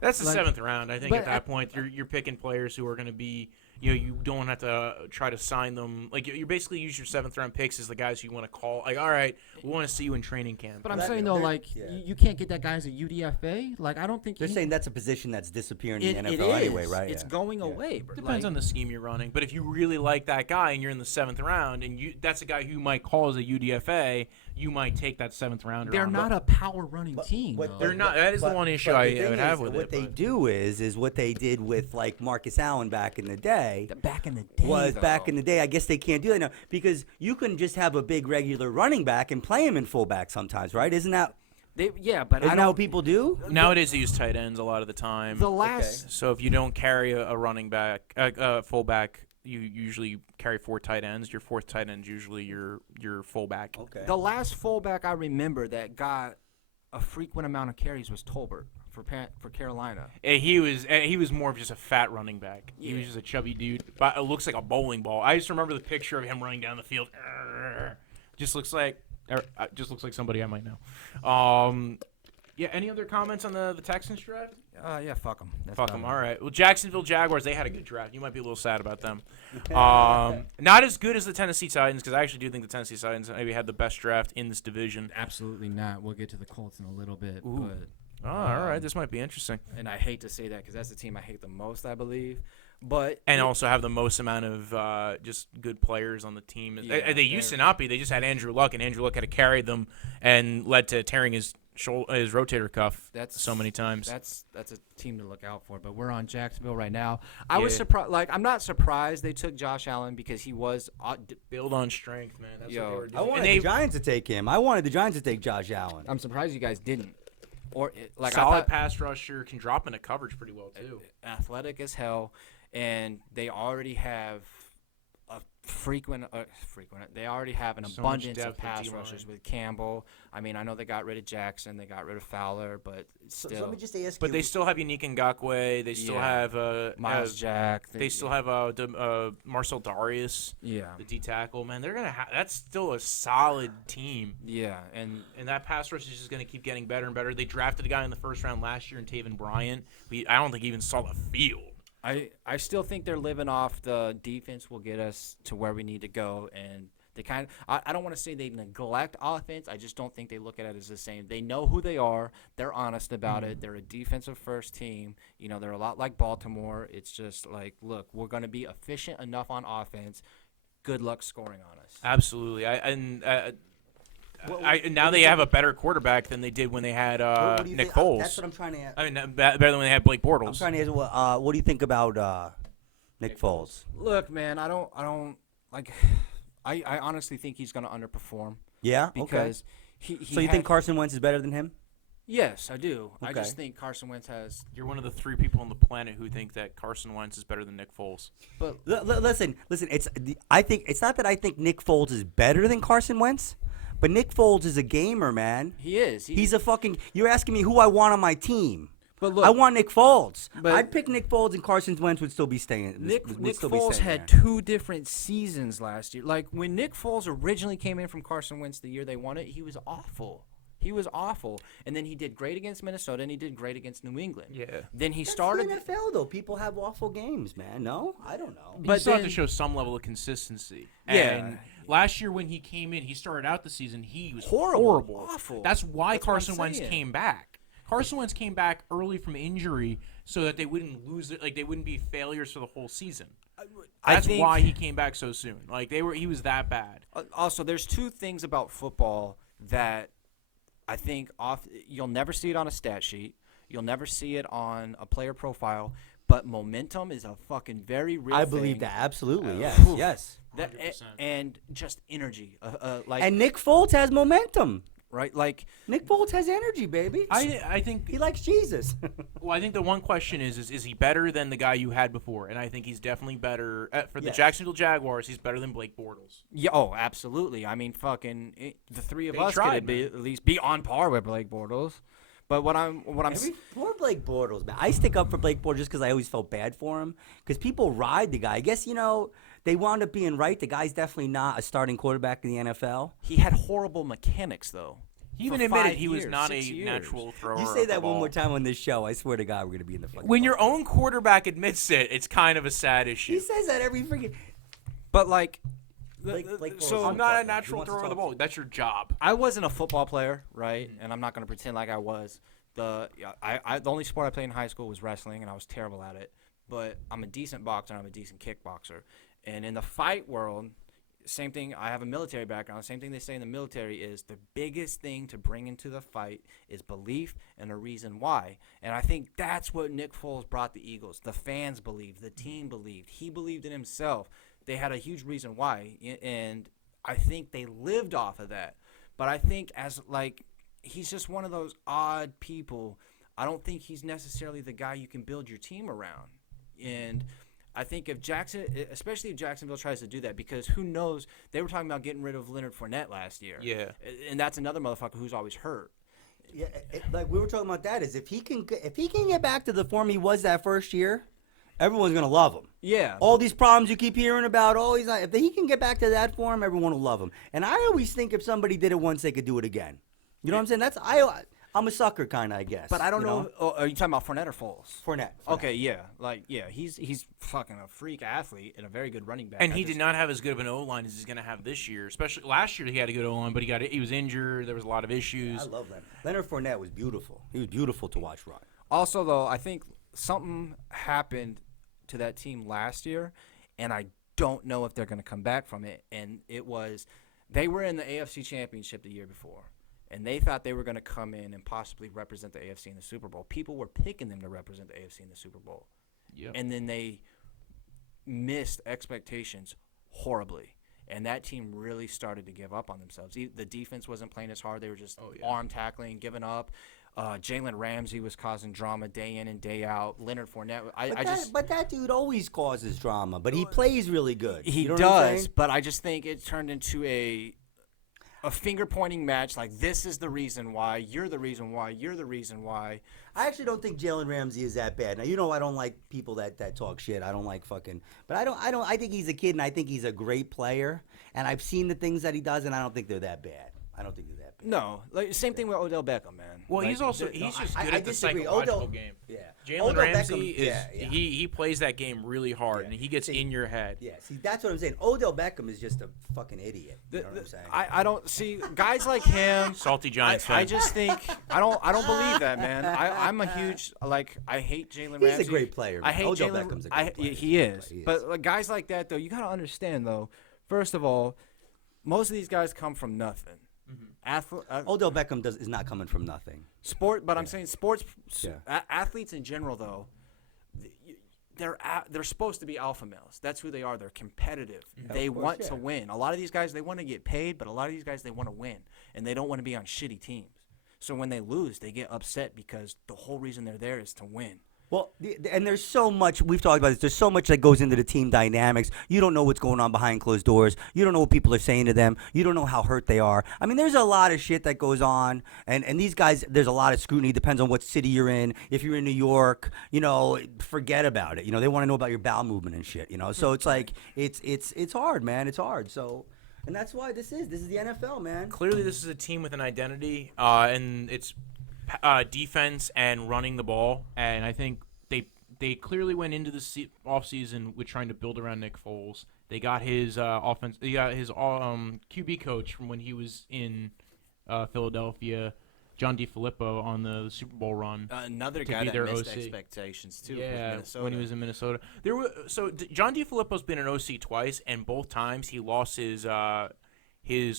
That's the seventh round. I think but at that point you're picking players who are going to be, you don't have to try to sign them. Like you basically use your seventh round picks as the guys you want to call. Like, all right, we want to see you in training camp. But I'm That- saying, though, they're- like, yeah. you can't get that guy as a UDFA. Like, I don't think They're saying that's a position that's disappearing in the it NFL is. anyway, right? It's Yeah. going away, bro. Depends on the scheme you're running. But if you really like that guy and you're in the seventh round and that's a guy who you might call as a UDFA, you might take that seventh rounder. They're on. not a power running team. but- though. They're not. That is the one issue but I the thing would have is, with what it. they but- do is what they did with like Marcus Allen back in the day. Back in the day, Was though. back in the day. I guess they can't do that now because you can just have a big regular running back and play him in fullback sometimes, right? Isn't that But isn't I that don't. what people do? Nowadays they use tight ends a lot of the time. The last So if you don't carry a running back, fullback, you usually carry four tight ends. Your fourth tight end is usually your fullback. Okay. the last fullback I remember that got a frequent amount of carries was Tolbert for Carolina. He was more of just a fat running back. He was just a chubby dude. But it looks like a bowling ball. I just remember the picture of him running down the field. Just looks like somebody I might know. Yeah. Any other comments on the Texans draft? Yeah, fuck them. Fuck them. All right. Well, Jacksonville Jaguars, they had a good draft. You might be a little sad about them. Not as good as the Tennessee Titans, because I actually do think the Tennessee Titans maybe had the best draft in this division. Absolutely not. We'll get to the Colts in a little bit. Ooh. But, Oh, all right. This might be interesting. and I hate to say that because that's the team I hate the most, I believe. But And also have the most amount of just good players on the team. Yeah, they used to not be. They just had Andrew Luck, and Andrew Luck had to carry them and led to tearing his rotator cuff so many times. That's a team to look out for. But we're on Jacksonville right now. I was Yeah. surprised. Like, I'm not surprised they took Josh Allen because he was. Build on strength, man. That's what Yo. they were doing. I wanted And the Giants to take him. I wanted the Giants to take Josh Allen. I'm surprised you guys didn't. Or like I solid thought, pass rusher, can drop into coverage pretty well too. athletic as hell, and they already have a frequent. They already have an So much abundance depth of at pass D-line. rushers with Campbell. I mean, I know they got rid of Jackson, they got rid of Fowler, but So still, let me just ask But you. they still have Unique Ngakwe. They still Yeah. have Miles Jack. They still have Marcel Darius, Yeah, the D tackle. Man, they're gonna. That's still a solid team. yeah, and And that pass rush is just going to keep getting better and better. They drafted a guy in the first round last year in Taven Bryant. I don't think he even saw the field. I still think they're living off the defense will get us to where we need to go, and they kind of I don't want to say they neglect offense. I just don't think they look at it as the same. They know who they are. They're honest about it. They're a defensive first team. You know, they're a lot like Baltimore. It's just like, look, we're going to be efficient enough on offense. Good luck scoring on us. Absolutely. Now they have a better quarterback than they did when they had what do you Nick think? Foles. That's what I'm trying to ask. I mean, better than when they had Blake I'm Bortles. trying to ask. What do you think about Nick Foles? Look, man, I don't like. I honestly think he's going to underperform Yeah. because Okay. he So you had- think Carson Wentz is better than him? Yes, I do. I Okay. just think Carson Wentz has. You're one of the 3 people on the planet who think that Carson Wentz is better than Nick Foles. But Listen. I think it's not that I think Nick Foles is better than Carson Wentz, but Nick Foles is a gamer, man. he is. He's a fucking. You're asking me who I want on my team. But look, I want Nick Foles. But- I'd pick Nick Foles, and Carson Wentz would still be staying. Nick would still be Foles staying had there. 2 different seasons last year. Like when Nick Foles originally came in from Carson Wentz the year they won it, he was awful. He was awful. And then he did great against Minnesota, and he did great against New England. Yeah. Then he That's started. the NFL though. People have awful games, man. No, I don't know. But But you still have then- to show some level of consistency. Yeah. And last year when he came in, he started out the season, he was Horrible. horrible. Awful. That's why That's what I'm Carson Wentz saying. came back. Carson Wentz came back early from injury so that they wouldn't lose it, like they wouldn't be failures for the whole season. That's think- why he came back so soon. Like he was that bad. Also, there's two things about football that I think you'll never see it on a stat sheet. You'll never see it on a player profile. But momentum is a fucking very real I thing. believe that absolutely. Yes, Oof. yes. That, 100%. and just energy. Like, And Nick Foles has momentum. right? Like, Nick Foles has energy, baby. I think He likes Jesus. well, I think the one question is he better than the guy you had before? And I think he's definitely better for the Yes. Jacksonville Jaguars. He's better than Blake Bortles. yeah, oh, absolutely. I mean, the three of They us tried, could at least be on par with Blake Bortles. But what I'm Poor Blake Bortles, man. I stick up for Blake Bortles just because I always felt bad for him. Because people ride the guy. I guess, they wound up being right. The guy's definitely not a starting quarterback in the NFL. he had horrible mechanics though. He even For admitted 5 he was years, not a 6 years. natural thrower. You say of the that one ball. more time on this show, I swear to God, we're going to be in the fucking When your ball. own quarterback admits it, it's kind of a sad issue. He says that every freaking... But like, Blake Bortles so is I'm not a He natural wants to thrower of the talk ball. to That's your job. I wasn't a football player, right? And I'm not going to pretend like I was. The only sport I played in high school was wrestling, and I was terrible at it. But I'm a decent boxer. I'm a decent kickboxer. And in the fight world, same thing. I have a military background. Same thing they say in the military is the biggest thing to bring into the fight is belief and a reason why. And I think that's what Nick Foles brought the Eagles. The fans believed. The team believed. He believed in himself. They had a huge reason why. And I think they lived off of that. But I think he's just one of those odd people. I don't think he's necessarily the guy you can build your team around. And I think especially if Jacksonville tries to do that, because who knows, they were talking about getting rid of Leonard Fournette last year. Yeah. And that's another motherfucker who's always hurt. Yeah, like we were talking about that, is if he can get back to the form he was that first year, everyone's going to love him. Yeah. All these problems you keep hearing about, he's not. If he can get back to that form, everyone will love him. And I always think if somebody did it once, they could do it again. You know what I'm saying? I'm a sucker kind of, I guess. But I don't know. Are you talking about Fournette or Foles? Fournette. Okay, yeah. He's fucking a freak athlete and a very good running back. And he did not have as good of an O-line as he's going to have this year. Especially last year he had a good O-line, but he was injured. There was a lot of issues. I love Leonard. Leonard Fournette was beautiful. He was beautiful to watch run. Also, though, I think something happened to that team last year, and I don't know if they're going to come back from it. And it was they were in the AFC Championship the year before. And they thought they were going to come in and possibly represent the AFC in the Super Bowl. People were picking them to represent the AFC in the Super Bowl. Yep. And then they missed expectations horribly. And that team really started to give up on themselves. The defense wasn't playing as hard. They were just arm tackling, giving up. Jalen Ramsey was causing drama day in and day out. Leonard Fournette. But that dude always causes drama. But he plays really good. He You know what I'm does, saying? but I just think it turned into a finger-pointing match. Like, this is the reason why, you're the reason why, you're the reason why. I actually don't think Jalen Ramsey is that bad. Now, I don't like people that talk shit. I don't like fucking. But I think he's a kid, and I think he's a great player. And I've seen the things that he does, and I don't think they're that bad. I don't think they're that bad. No, like same thing with Odell Beckham, man. Well, Like, he's just I good at the disagree. psychological game. Yeah. Jalen Odell Ramsey Beckham- is yeah. he plays that game really hard, Yeah. and he gets See, in your head. Yeah, see, that's what I'm saying. Odell Beckham is just a fucking idiot. You know what I'm saying? I don't see guys like him. Salty Giants I fan. just think I don't believe that, man. I'm a huge I hate Jalen Ramsey. He's a great player, I man. hate Odell Jalen. Beckham's a great player. He is. He is. But guys like that though, you gotta understand though. First of all, most of these guys come from nothing. Odell Beckham is not coming from nothing. I'm saying sports. Yeah. Athletes in general though, they're supposed to be alpha males. That's who they are. They're competitive. They want to win. A lot of these guys, they want to get paid, but a lot of these guys, they want to win, and they don't want to be on shitty teams. So when they lose, they get upset because the whole reason they're there is to win. Well, and there's so much, we've talked about this, there's so much that goes into the team dynamics. You don't know what's going on behind closed doors. You don't know what people are saying to them. You don't know how hurt they are. I mean, there's a lot of shit that goes on, and these guys, there's a lot of scrutiny. Depends on what city you're in. If you're in New York, forget about it. They want to know about your bowel movement and shit, So it's like, it's hard, man. It's hard. So, And that's why this is the NFL, man. Clearly, this is a team with an identity, and it's defense and running the ball. And I think they clearly went into the offseason with trying to build around Nick Foles. They got his offense. They got his QB coach from when he was in Philadelphia, John DeFilippo, on the Super Bowl run. Another to guy be that their missed OC. expectations too. Yeah, with Minnesota. when he was in Minnesota. John DeFilippo's been an OC twice, and both times he lost his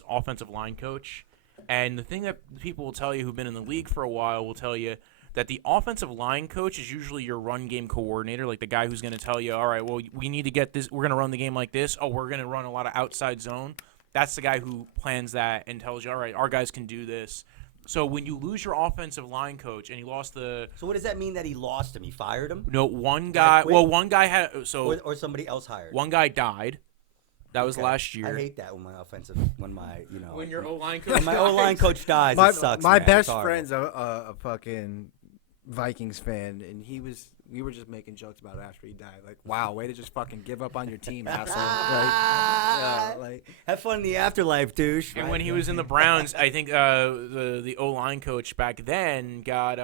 offensive line coach. And the thing that people will tell you who've been in the league for a while will tell you that the offensive line coach is usually your run game coordinator, like the guy who's going to tell you, all right, well, we need to get this. We're going to run the game like this. Oh, we're going to run a lot of outside zone. That's the guy who plans that and tells you, all right, our guys can do this. So when you lose your offensive line coach and he lost the So what does that mean that he lost him? He fired him? no one guy. quit? Well, one guy had Or somebody else hired? one guy died. That was Okay. last year. I hate that when my When your O-line coach when my dies. O-line coach dies, my it sucks. my man. best It's horrible. friend's a fucking Vikings fan, and we were just making jokes about it after he died. Like, wow, way to just fucking give up on your team, asshole. Have fun in the afterlife, douche. And when he was in the Browns, I think the O-line coach back then got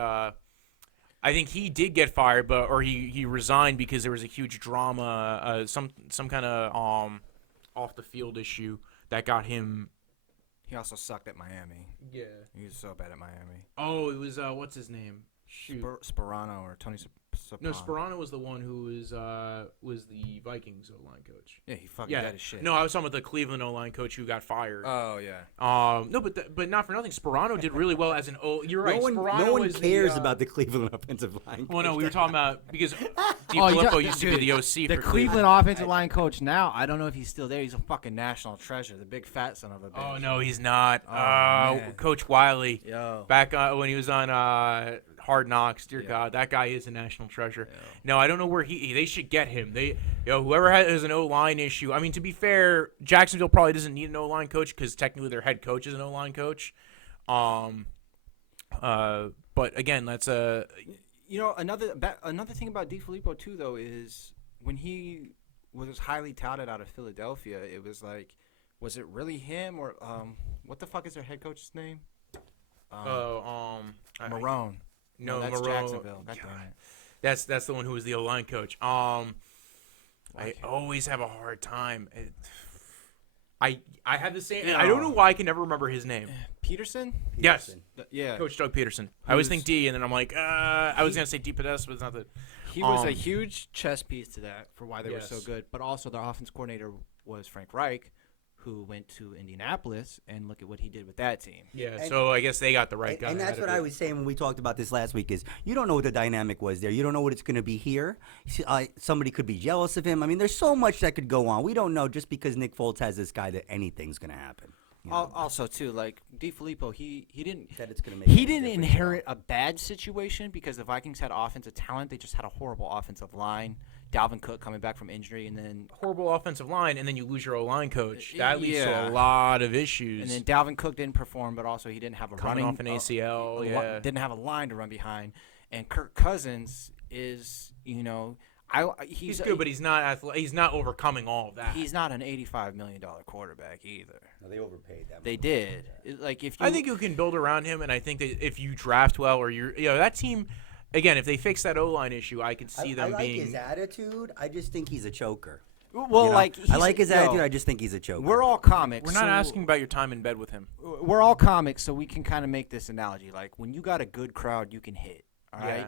I think he did get fired, or he resigned because there was a huge drama, some kind of off the field issue that got him. He also sucked at Miami. Yeah. He was so bad at Miami. Oh, it was what's his name? Shoot. Sperano or Tony Soprano. No, Sperano was the one who was the Vikings O-line coach. Yeah, he fucking Yeah. dead as shit. No, I was talking about the Cleveland O-line coach who got fired. Oh yeah. No, but not for nothing. Sperano did really well as an O. You're right. no Sperano one was cares the, about the Cleveland offensive line. Well, no, we were talking about because Oh, you DiFilippo got- used to be the OC The for Cleveland offensive line coach now, I don't know if he's still there. He's a fucking national treasure, the big fat son of a bitch. Oh no, he's not. Oh, man. Coach Wiley. Yo. Back when he was on Hard Knocks, dear Yeah. God, that guy is a national treasure. Yeah. No, I don't know where they should get him. Whoever has an O-line issue. I mean, to be fair, Jacksonville probably doesn't need an O-line coach because technically their head coach is an O-line coach. But again, that's a. You know, another thing about DeFilippo too, though, is when he was highly touted out of Philadelphia, it was like, was it really him or what the fuck is their head coach's name? Marone. No, that's Marone. Jacksonville. God damn it. That's the one who was the O-line coach. I always have a hard time. I have the same. I don't know why I can never remember his name. Peterson? Yes, Yeah. Coach Doug Peterson. I always think D, and then I'm like, I was gonna say D Podesta, but it's not that. He was a huge chess piece to that for why they were so Yes. good. But also their offense coordinator was Frank Reich, who went to Indianapolis, and look at what he did with that team. Yeah, And- so I guess they got the right guy. And that's out what of I it. was saying when we talked about this last week is you don't know what the dynamic was there. You don't know what it's going to be here. Somebody could be jealous of him. I mean, there's so much that could go on. We don't know just because Nick Foles has this guy that anything's going to happen. You know, Also, too, like DeFilippo, he didn't that it's going to make he a didn't difference. inherit a bad situation because the Vikings had offensive talent. They just had a horrible offensive line. Dalvin Cook coming back from injury, and then Horrible offensive line, and then you lose your O-line coach. That leads to Yeah. a lot of issues. and then Dalvin Cook didn't perform, but also he didn't have a Coming running off an ACL, yeah. didn't have a line to run behind. And Kirk Cousins is, he's good, but he's not. He's not overcoming all of that. he's not an $85 million quarterback either. No, they overpaid that. They did. Like if you, I think you can build around him, and I think that if you draft well, or that team, again, if they fix that O-line issue, I could see I them like being. his attitude. I just think he's a choker. well, You know? like I like his yo, attitude. I just think he's a choker. We're all comics. We're not so- asking about your time in bed with him. We're all comics, so we can kind of make this analogy. Like when you got a good crowd, you can hit. All right. Yeah.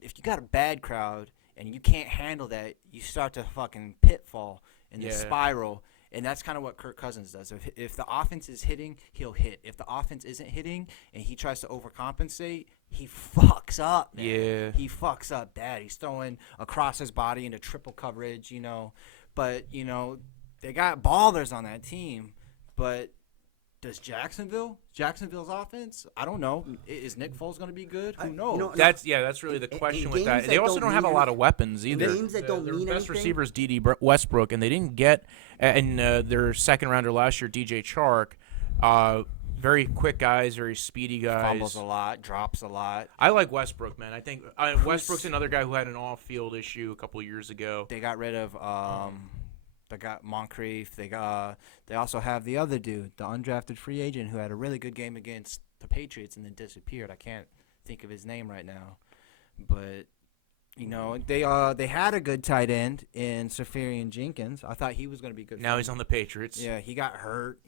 If you got a bad crowd and you can't handle that, you start to fucking pitfall and the Yeah. spiral. And that's kind of what Kirk Cousins does. If the offense is hitting, he'll hit. If the offense isn't hitting and he tries to overcompensate, he fucks up, man. Yeah. He fucks up bad. He's throwing across his body into triple coverage, But, they got ballers on that team. But does Jacksonville's offense? I don't know. Is Nick Foles going to be good? Who knows? That's really the In question with games that. that They also don't don't have a mean lot of weapons in either. games that don't their mean best anything? receiver is D.D. Westbrook, and they didn't get in their second rounder last year, DJ Chark. Very quick guys, very speedy guys. Fumbles a lot, drops a lot. I like Westbrook, man. I think Westbrook's another guy who had an off-field issue a couple years ago. They got rid of They got Moncrief. They also have the other dude, the undrafted free agent who had a really good game against the Patriots and then disappeared. I can't think of his name right now, but they had a good tight end in Safarian Jenkins. I thought he was going to be good. Now he's on the Patriots. Yeah, he got hurt,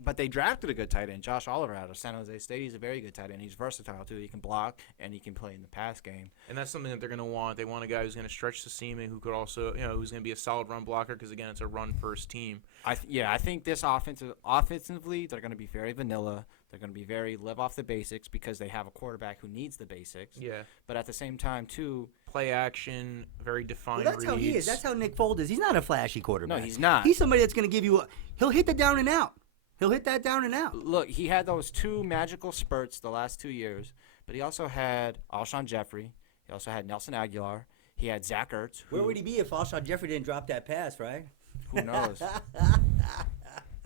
but they drafted a good tight end, Josh Oliver out of San Jose State. He's a very good tight end. He's versatile too. He can block and he can play in the pass game. And that's something that they're going to want. They want a guy who's going to stretch the seam and who could also, who's going to be a solid run blocker because again, it's a run-first team. I think this offensively, they're going to be very vanilla. They're going to be very live off the basics because they have a quarterback who needs the basics. Yeah. But at the same time, too, play action, very defined Well, that's how he is. reads. That's how Nick Foles is. He's not a flashy quarterback. No, he's not. He's somebody that's going to give you he'll hit the down and out. He'll hit that down and out. Look, he had those 2 magical spurts the last 2 years, but he also had Alshon Jeffrey. He also had Nelson Aguilar. He had Zach Ertz. Where would he be if Alshon Jeffrey didn't drop that pass, right? Who knows?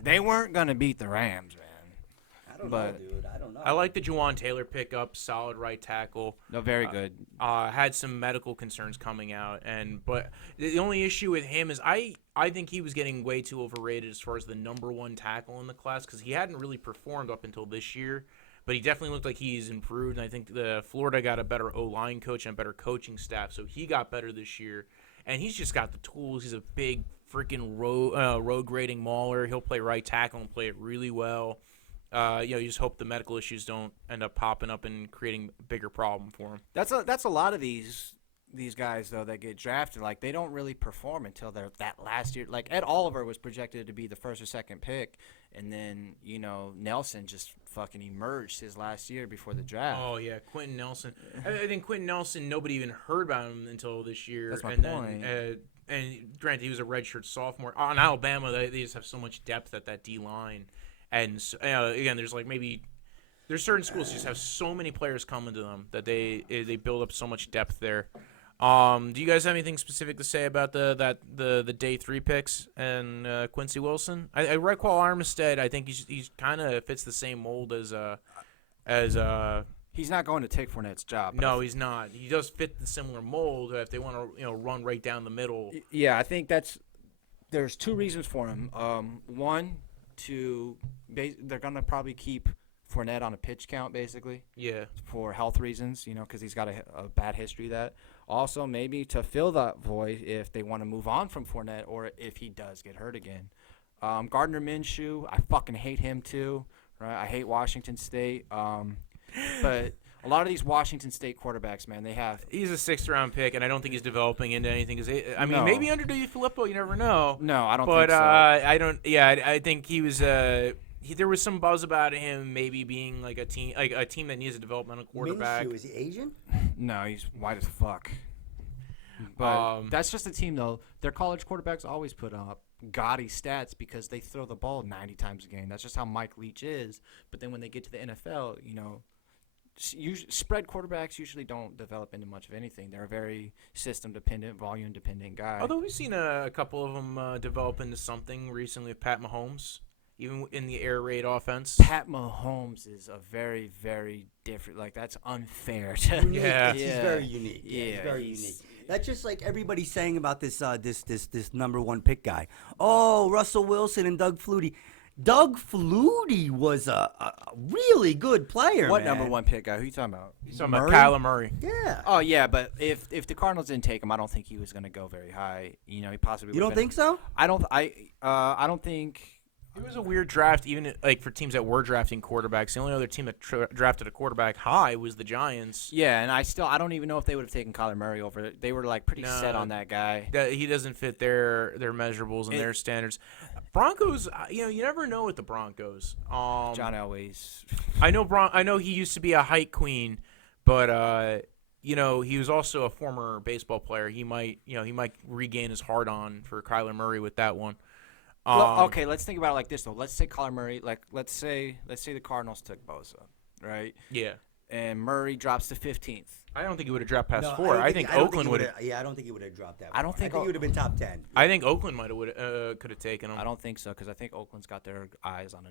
They weren't going to beat the Rams, man. I don't know, dude. I don't know. I like the Juwan Taylor pickup, solid right tackle. No, very good. Had some medical concerns coming out, but the only issue with him is I think he was getting way too overrated as far as the number 1 tackle in the class because he hadn't really performed up until this year, but he definitely looked like he's improved. And I think the Florida got a better O-line coach and a better coaching staff, so he got better this year, and he's just got the tools. He's a big freaking road grading mauler. He'll play right tackle and play it really well. You just hope the medical issues don't end up popping up and creating a bigger problem for him. That's a lot of these guys though that get drafted. Like they don't really perform until they're that last year. Like Ed Oliver was projected to be the 1st or 2nd pick, and then Nelson just fucking emerged his last year before the draft. Oh yeah, Quentin Nelson. I think Quentin Nelson. Nobody even heard about him until this year. That's my and point. Then, and granted, he was a redshirt sophomore. On Alabama, they just have so much depth at that D line. And again, there's certain schools that just have so many players coming to them that they build up so much depth there. Do you guys have anything specific to say about the day 3 picks and Quincy Wilson? I read Qual Armistead. I think he's kind of fits the same mold as He's not going to take Fournette's job. No, he's not. He does fit the similar mold if they want to run right down the middle. Yeah, I think there's 2 reasons for him. One. They're going to probably keep Fournette on a pitch count, basically. Yeah. For health reasons, because he's got a bad history of that. Also, maybe to fill that void if they want to move on from Fournette or if he does get hurt again. Gardner Minshew, I fucking hate him too. Right? I hate Washington State. But a lot of these Washington State quarterbacks, man, he's a 6th-round pick, and I don't think he's developing into anything. No. Maybe under DeFilippo, you never know. No, I don't think so. But I don't. Yeah, I think he was. There was some buzz about him maybe being like a team that needs a developmental quarterback. Minshew, is he Asian? No, he's white as fuck. But that's just a team, though. Their college quarterbacks always put up gaudy stats because they throw the ball 90 times a game. That's just how Mike Leach is. But then when they get to the NFL, spread quarterbacks usually don't develop into much of anything. They're a very system-dependent, volume-dependent guy. Although we've seen a couple of them develop into something recently with Pat Mahomes, even in the air raid offense. Pat Mahomes is a very, very different. Like, that's unfair. Yeah. He's very unique. Yeah, he's very unique. That's just like everybody's saying about this number 1 pick guy. Oh, Russell Wilson and Doug Flutie. Doug Flutie was a really good player. What man. number 1 pick guy? Who are you talking about? He's talking about Kyler Murray. Yeah. Oh yeah, but if the Cardinals didn't take him, I don't think he was going to go very high. He possibly. You don't think so? I don't think. It was a weird draft, even like for teams that were drafting quarterbacks. The only other team that drafted a quarterback high was the Giants. Yeah, and I don't even know if they would have taken Kyler Murray over it. They were like pretty set on that guy. He doesn't fit their measurables and their standards. Broncos, you never know with the Broncos. John Elway's. I know he used to be a height queen, but he was also a former baseball player. He might regain his hard on for Kyler Murray with that one. Okay, let's think about it like this though. Let's say Kyler Murray, let's say the Cardinals took Bosa, right? Yeah. And Murray drops to 15th. I don't think he would have dropped past 4. I think Oakland would have. Yeah, I don't think he would have dropped that. I don't think he would have been top 10. I think Oakland could have taken him. I don't think so because I think Oakland's got their eyes on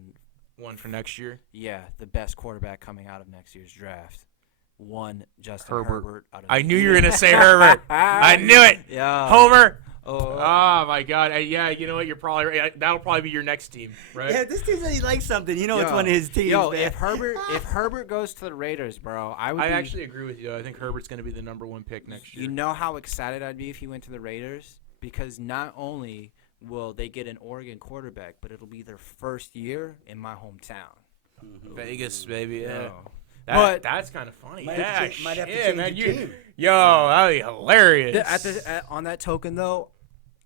one for next year. Yeah, the best quarterback coming out of next year's draft. Justin Herbert. I knew you were gonna say Herbert. I knew it. Yeah. Homer. Oh my God! Yeah, you know what? You're probably right. That'll probably be your next team, right? Yeah, this team said he likes something. You know, it's one of his teams. Yo, man. if Herbert goes to the Raiders, bro, I actually agree with you. I think Herbert's going to be the #1 pick next year. You know how excited I'd be if he went to the Raiders? Because not only will they get an Oregon quarterback, but it'll be their first year in my hometown. Vegas, baby. Yeah. But That's kind of funny. Might Yeah, have to shit, change man. your team. Yo, that'd be hilarious. On that token, though,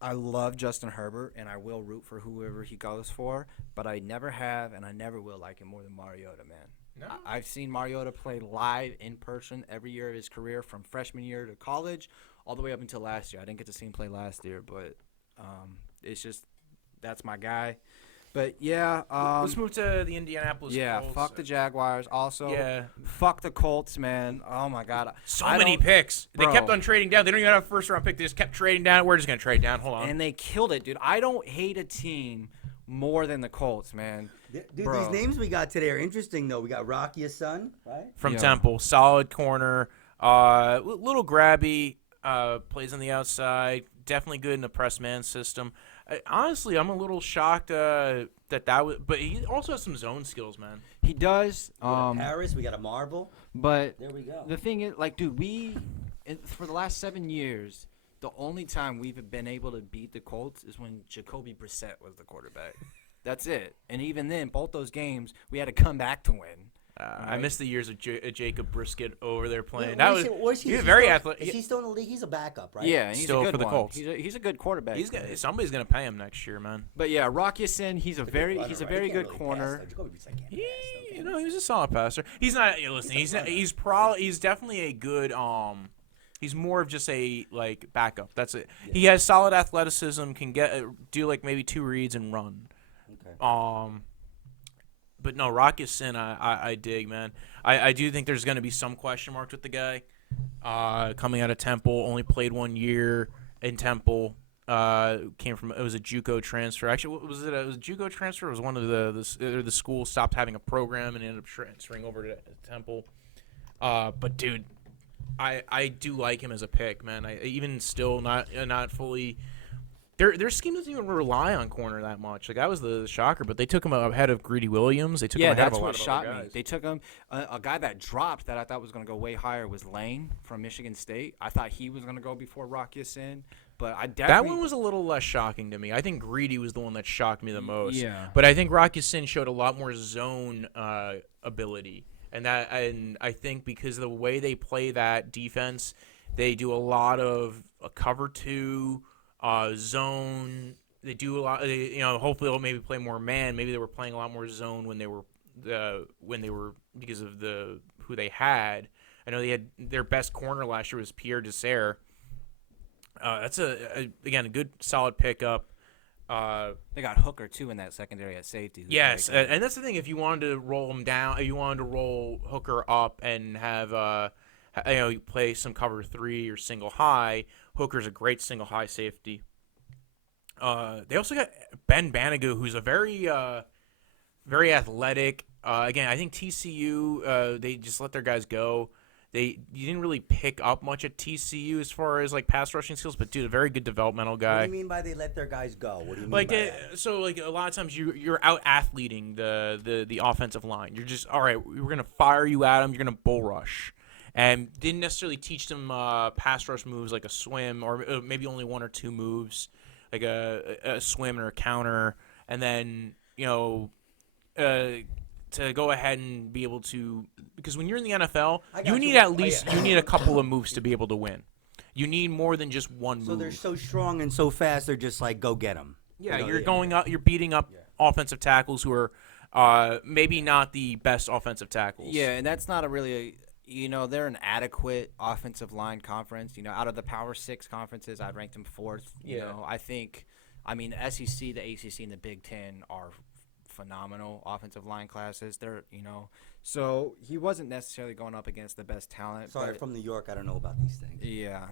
I love Justin Herbert, and I will root for whoever he goes for, but I never have, and I never will like him more than Mariota, man. No. I've seen Mariota play live in person every year of his career, from freshman year to college, all the way up until last year. I didn't get to see him play last year, but it's just that's my guy. But yeah, let's move to the Indianapolis Colts. Fuck the Jaguars. Also, Yeah. fuck the Colts, man. Oh my God, So many picks. They Bro. kept on trading down. They don't even have a first-round pick. They just kept trading down. We're just going to trade down. Hold on. and they killed it, dude. I don't hate a team more than the Colts, man. Dude, Bro. these names we got today are interesting, though. We got Rocky, son, right? From Yeah. Temple. Solid corner. Little grabby. Plays on the outside. Definitely good in the press man system. Honestly, I'm a little shocked that was. But he also has some zone skills, man. He does. We got a Paris, we got a Marvel. But There we go. the thing is, like, dude, for the last 7 years, the only time we've been able to beat the Colts is when Jacoby Brissett was the quarterback. That's it. And even then, both those games, we had to come back to win. I missed the years of Jacob Brisket over there playing. He's very athletic. Is he still in the league? He's a backup, right? Yeah, and he's Still a good for the one. Colts. He's a good quarterback. Somebody's gonna pay him next year, man. But yeah, Rockyason, he's a very Runner, right? He good can't really pass, corner. though. Jacoby Brissett can't pass, though, He, can he? he was a solid passer. He's not. Listen, he's definitely a good. He's more of just a backup. That's it. Yeah. He has solid athleticism. Can do maybe 2 reads and run. Okay. But no, Rocky Sin, I dig, man. I do think there's going to be some question marks with the guy. Coming out of Temple, only played 1 year in Temple. It was a JUCO transfer. Actually, what was it? It was a JUCO transfer. It was one of the schools stopped having a program and ended up transferring over to Temple. But dude, I do like him as a pick, man. Even still not fully. Their scheme doesn't even rely on corner that much. That was the shocker, but they took him ahead of Greedy Williams. They took him ahead of a lot of other guys. They took him. A guy that dropped that I thought was going to go way higher was Lane from Michigan State. I thought he was going to go before Rockyason, but I definitely that one was a little less shocking to me. I think Greedy was the one that shocked me the most. Yeah. But I think Rockyason showed a lot more zone ability, and I think because of the way they play that defense, they do a lot of a cover 2. Zone. They do a lot. Hopefully they'll maybe play more man. Maybe they were playing a lot more zone when they were because of who they had. I know they had their best corner last year was Pierre Desser. That's a good solid pickup. They got Hooker too in that secondary at safety. Yes, and that's the thing. If you wanted to roll him down, if you wanted to roll Hooker up and have play some cover 3 or single high. Hooker's a great single high safety. They also got Ben Banigou, who's a very athletic. Again, I think TCU they just let their guys go. You didn't really pick up much at TCU as far as pass rushing skills, but dude, a very good developmental guy. What do you mean by they let their guys go? What do you mean by that? So a lot of times you're out athleting the offensive line. You're just all right. We're gonna fire you at them. You're gonna bull rush. And didn't necessarily teach them pass rush moves like a swim or maybe only 1 or 2 moves, like a swim or a counter, and then to go ahead and be able to, because when you're in the NFL, you need you need a couple of moves to be able to win. You need more than just one move. So they're so strong and so fast, they're just go get them. Yeah, you're beating up offensive tackles who are maybe not the best offensive tackles. Yeah, and that's not they're an adequate offensive line conference. Out of the Power 6 conferences, I'd rank them 4th. I think, SEC, the ACC, and the Big Ten are phenomenal offensive line classes. They're, so he wasn't necessarily going up against the best talent. Sorry, from New York, I don't know about these things. Yeah.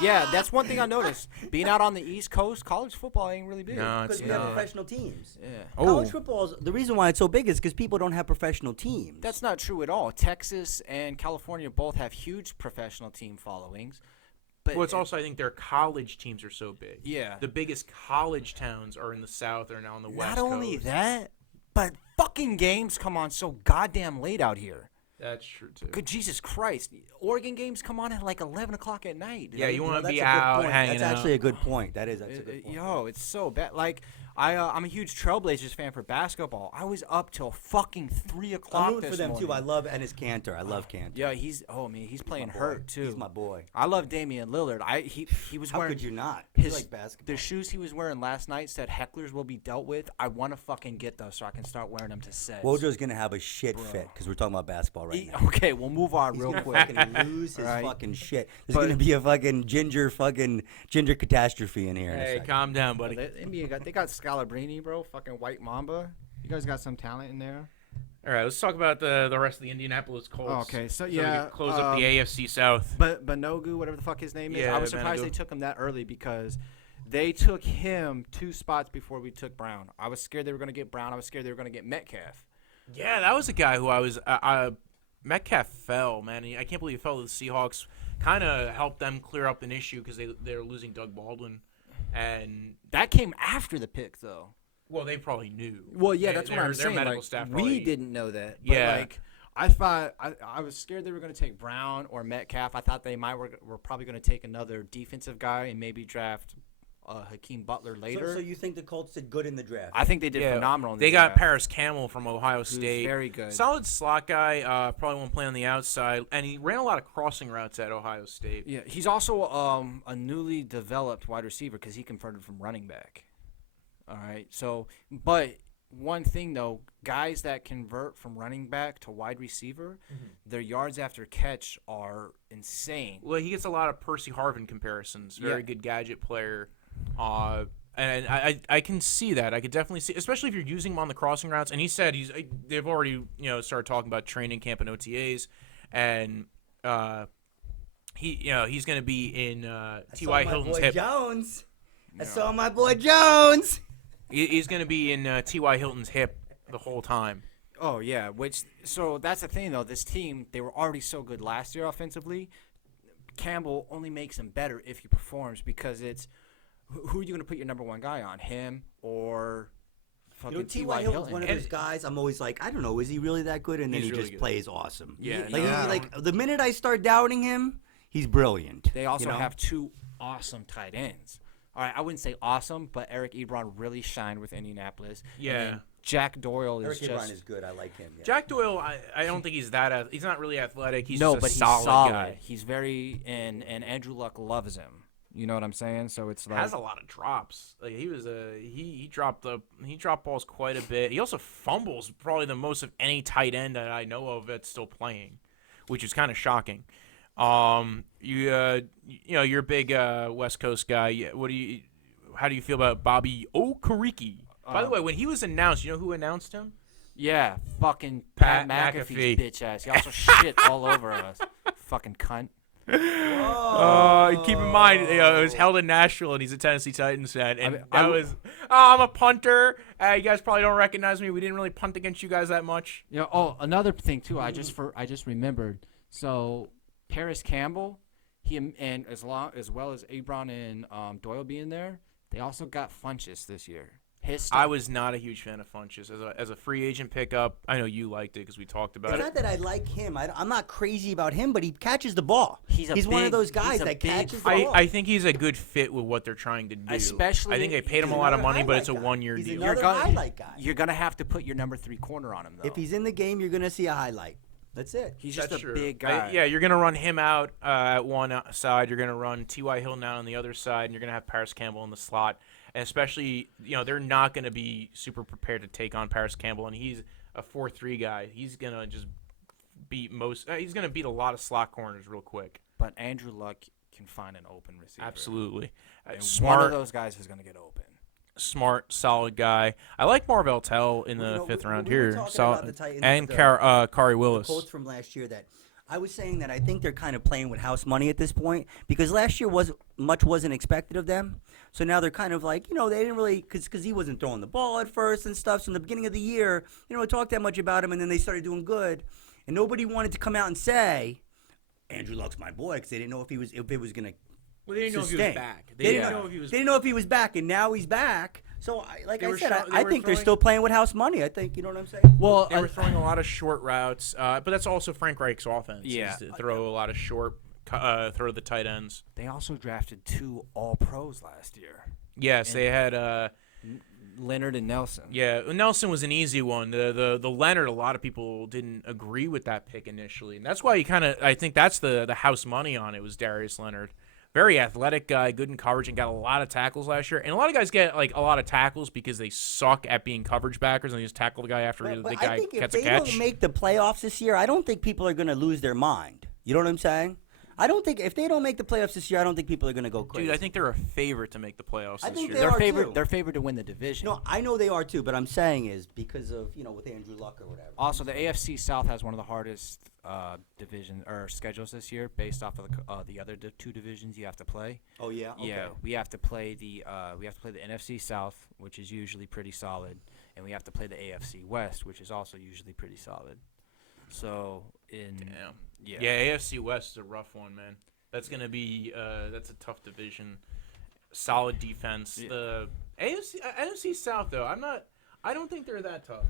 Yeah, that's one thing I noticed. Being out on the East Coast, college football ain't really big. No, Because we have professional teams. Yeah. College football, the reason why it's so big is because people don't have professional teams. That's not true at all. Texas and California both have huge professional team followings. But Well, it's also I think their college teams are so big. Yeah. The biggest college towns are in the South or now on the West Not only Coast. that, but fucking games come on so goddamn late out here. That's true too. Good Jesus Christ. Oregon games come on at like 11 o'clock at night. Yeah, you want to that's be a good out point. hanging That's out. actually a good point. That's a good point. Yo, it's so bad. Like, I'm a huge Trailblazers fan for basketball. I was up till fucking 3 o'clock I'm rooting this for them morning. too. I love Ennis Cantor. I love Cantor. Yeah, he's playing My boy. hurt too. He's my boy. I love Damian Lillard. He was How wearing could you not? You his like basketball. the shoes he was wearing last night said hecklers will be dealt with. I want to fucking get those so I can start wearing them to sets. Wojo's gonna have a shit fit because we're talking about basketball right now. Okay, we'll move on He's real gonna quick. fucking lose his Right. fucking shit. There's But- gonna be a fucking ginger catastrophe in here. In a Hey, second. calm down, buddy. They got Scalabrini, bro. Fucking White Mamba. You guys got some talent in there. All right, let's talk about the rest of the Indianapolis Colts. Oh, okay, so we yeah, can close up the AFC South. But Banogu, whatever the fuck his name is, Yeah, I was surprised Banogu. they took him that early because they took him 2 spots before we took Brown. I was scared they were gonna get Brown. I was scared they were gonna get Metcalf. Yeah, that was a guy who I was. Metcalf fell, man. I can't believe he fell to the Seahawks. Kind of helped them clear up an issue because they're losing Doug Baldwin, and That came after the pick, though. well, they probably knew. Well, yeah, that's what I'm Their saying. medical Like, staff we probably, didn't know that. But Yeah. like, I thought I was scared they were going to take Brown or Metcalf. I thought they were probably going to take another defensive guy and maybe draft Hakeem Butler later. So you think the Colts did good in the draft? I think they did Yeah, phenomenal. In They the got draft. Paris Campbell from Ohio Who's State. very good. Solid slot guy. Probably won't play on the outside, and he ran a lot of crossing routes at Ohio State. Yeah, he's also a newly developed wide receiver because he converted from running back. All right, so but one thing though, guys that convert from running back to wide receiver, their yards after catch are insane. Well, he gets a lot of Percy Harvin comparisons. Very Yeah. good gadget player. And I can see that. I could definitely see, especially if you're using him on the crossing routes. And he said they've already started talking about training camp and OTAs, and he's going to be in T.Y. Hilton's hip. Jones. I saw my boy Jones. He's going to be in T.Y. Hilton's hip the whole time. Oh yeah, so that's the thing though. This team, they were already so good last year offensively. Campbell only makes him better if he performs because it's who are you going to put your number one guy on, him or fucking T.Y. Hilton's one of those guys. I'm always like, I don't know, is he really that good? And then He's he really just good. plays awesome. Yeah, like the minute I start doubting him, he's brilliant. They also you know? have 2 awesome tight ends. All right, I wouldn't say awesome, but Eric Ebron really shined with Indianapolis. Yeah. And then Jack Doyle is Eric just Ebron is good. I like him. Yeah. Jack Doyle, I don't think he's that. He's not really athletic. He's no, just a but he's solid guy. He's very and Andrew Luck loves him. You know what I'm saying? So it's like Has a lot of drops. Like he dropped balls quite a bit. He also fumbles probably the most of any tight end that I know of that's still playing, which is kind of shocking. You're a big West Coast guy. How do you feel about Bobby Okereke? By the way, when he was announced, you know who announced him? yeah, fucking Pat Pat McAfee. McAfee's bitch ass. He also shit all over us. Fucking cunt. Keep in mind, it was held in Nashville, and he's a Tennessee Titans fan. And I I'm a punter. You guys probably don't recognize me. We didn't really punt against you guys that much. You know, another thing too. I just remembered. So Paris Campbell, and as well as Ebron and Doyle being there, they also got Funchess this year. I was not a huge fan of Funchess as a free agent pickup. I know you liked it because we talked about It's it. not that I like him. I'm not crazy about him, but he catches the ball. He's one of big- those he's guys a that big catches the I, ball. I think he's a good fit with what they're trying to do. Especially- I think they paid him a He's lot of another money, but it's a highlight guy. one-year He's deal. another highlight guy. You're gonna have to put your number 3 corner on him though. If he's in the game, you're gonna see a highlight. That's it. He's just That's a true. big guy. Yeah, you're gonna run him out at one side. You're gonna run T.Y. Hilton out on the other side, and you're gonna have Paris Campbell in the slot. And especially, they're not gonna be super prepared to take on Paris Campbell, and he's a 4-3 guy. He's gonna just beat he's gonna beat a lot of slot corners real quick. But Andrew Luck can find an open receiver. Absolutely, And one of smart, those guys is gonna get open. solid guy. I like Marvell Tell in the fifth round here. About the Titans, And the Kari the Willis. Colts from last year that I was saying that I think they're kind of playing with house money at this point because last year wasn't expected of them. So now they're kind of like, they didn't really because he wasn't throwing the ball at first and stuff. So in the beginning of the year, talk that much about him, and then they started doing good, and nobody wanted to come out and say Andrew Luck's my boy because they didn't know if it was gonna Well, they didn't know if he was sustained. back. They didn't know if he was back, and now he's back. So, I think they're throwing- still playing with house money. I think, you know what I'm saying? Well, They were throwing a lot of short routes, but that's also Frank Reich's offense. Yeah. Is to throw a lot of short, throw the tight ends. they also drafted 2 All-Pros last year, Yes, they had. Leonard and Nelson. Yeah, Nelson was an easy one. The Leonard, a lot of people didn't agree with that pick initially, and that's why you I think that's the house money on it was Darius Leonard. Very athletic guy, good in coverage, and got a lot of tackles last year. And a lot of guys get like a lot of tackles because they suck at being coverage backers, and they just tackle the guy after the guy I think if gets a they catch. don't make the playoffs this year, I don't think people are going to lose their mind. You know what I'm saying? I don't think if they don't make the playoffs this year, I don't think people are going to go crazy. Dude, I think they're a favorite to make the playoffs I this think year. they They're are favored. too. They're favored to win the division. No, I know they are too, but I'm saying is because of with Andrew Luck or whatever. Also, the AFC South has one of the hardest division or schedules this year, based off of the other 2 divisions you have to play. Oh yeah. Okay. Yeah, we have to play the NFC South, which is usually pretty solid, and we have to play the AFC West, which is also usually pretty solid. So Damn. yeah, AFC West is a rough one, man. That's gonna be that's a tough division. Solid defense. Yeah. The NFC South though, I don't think they're that tough.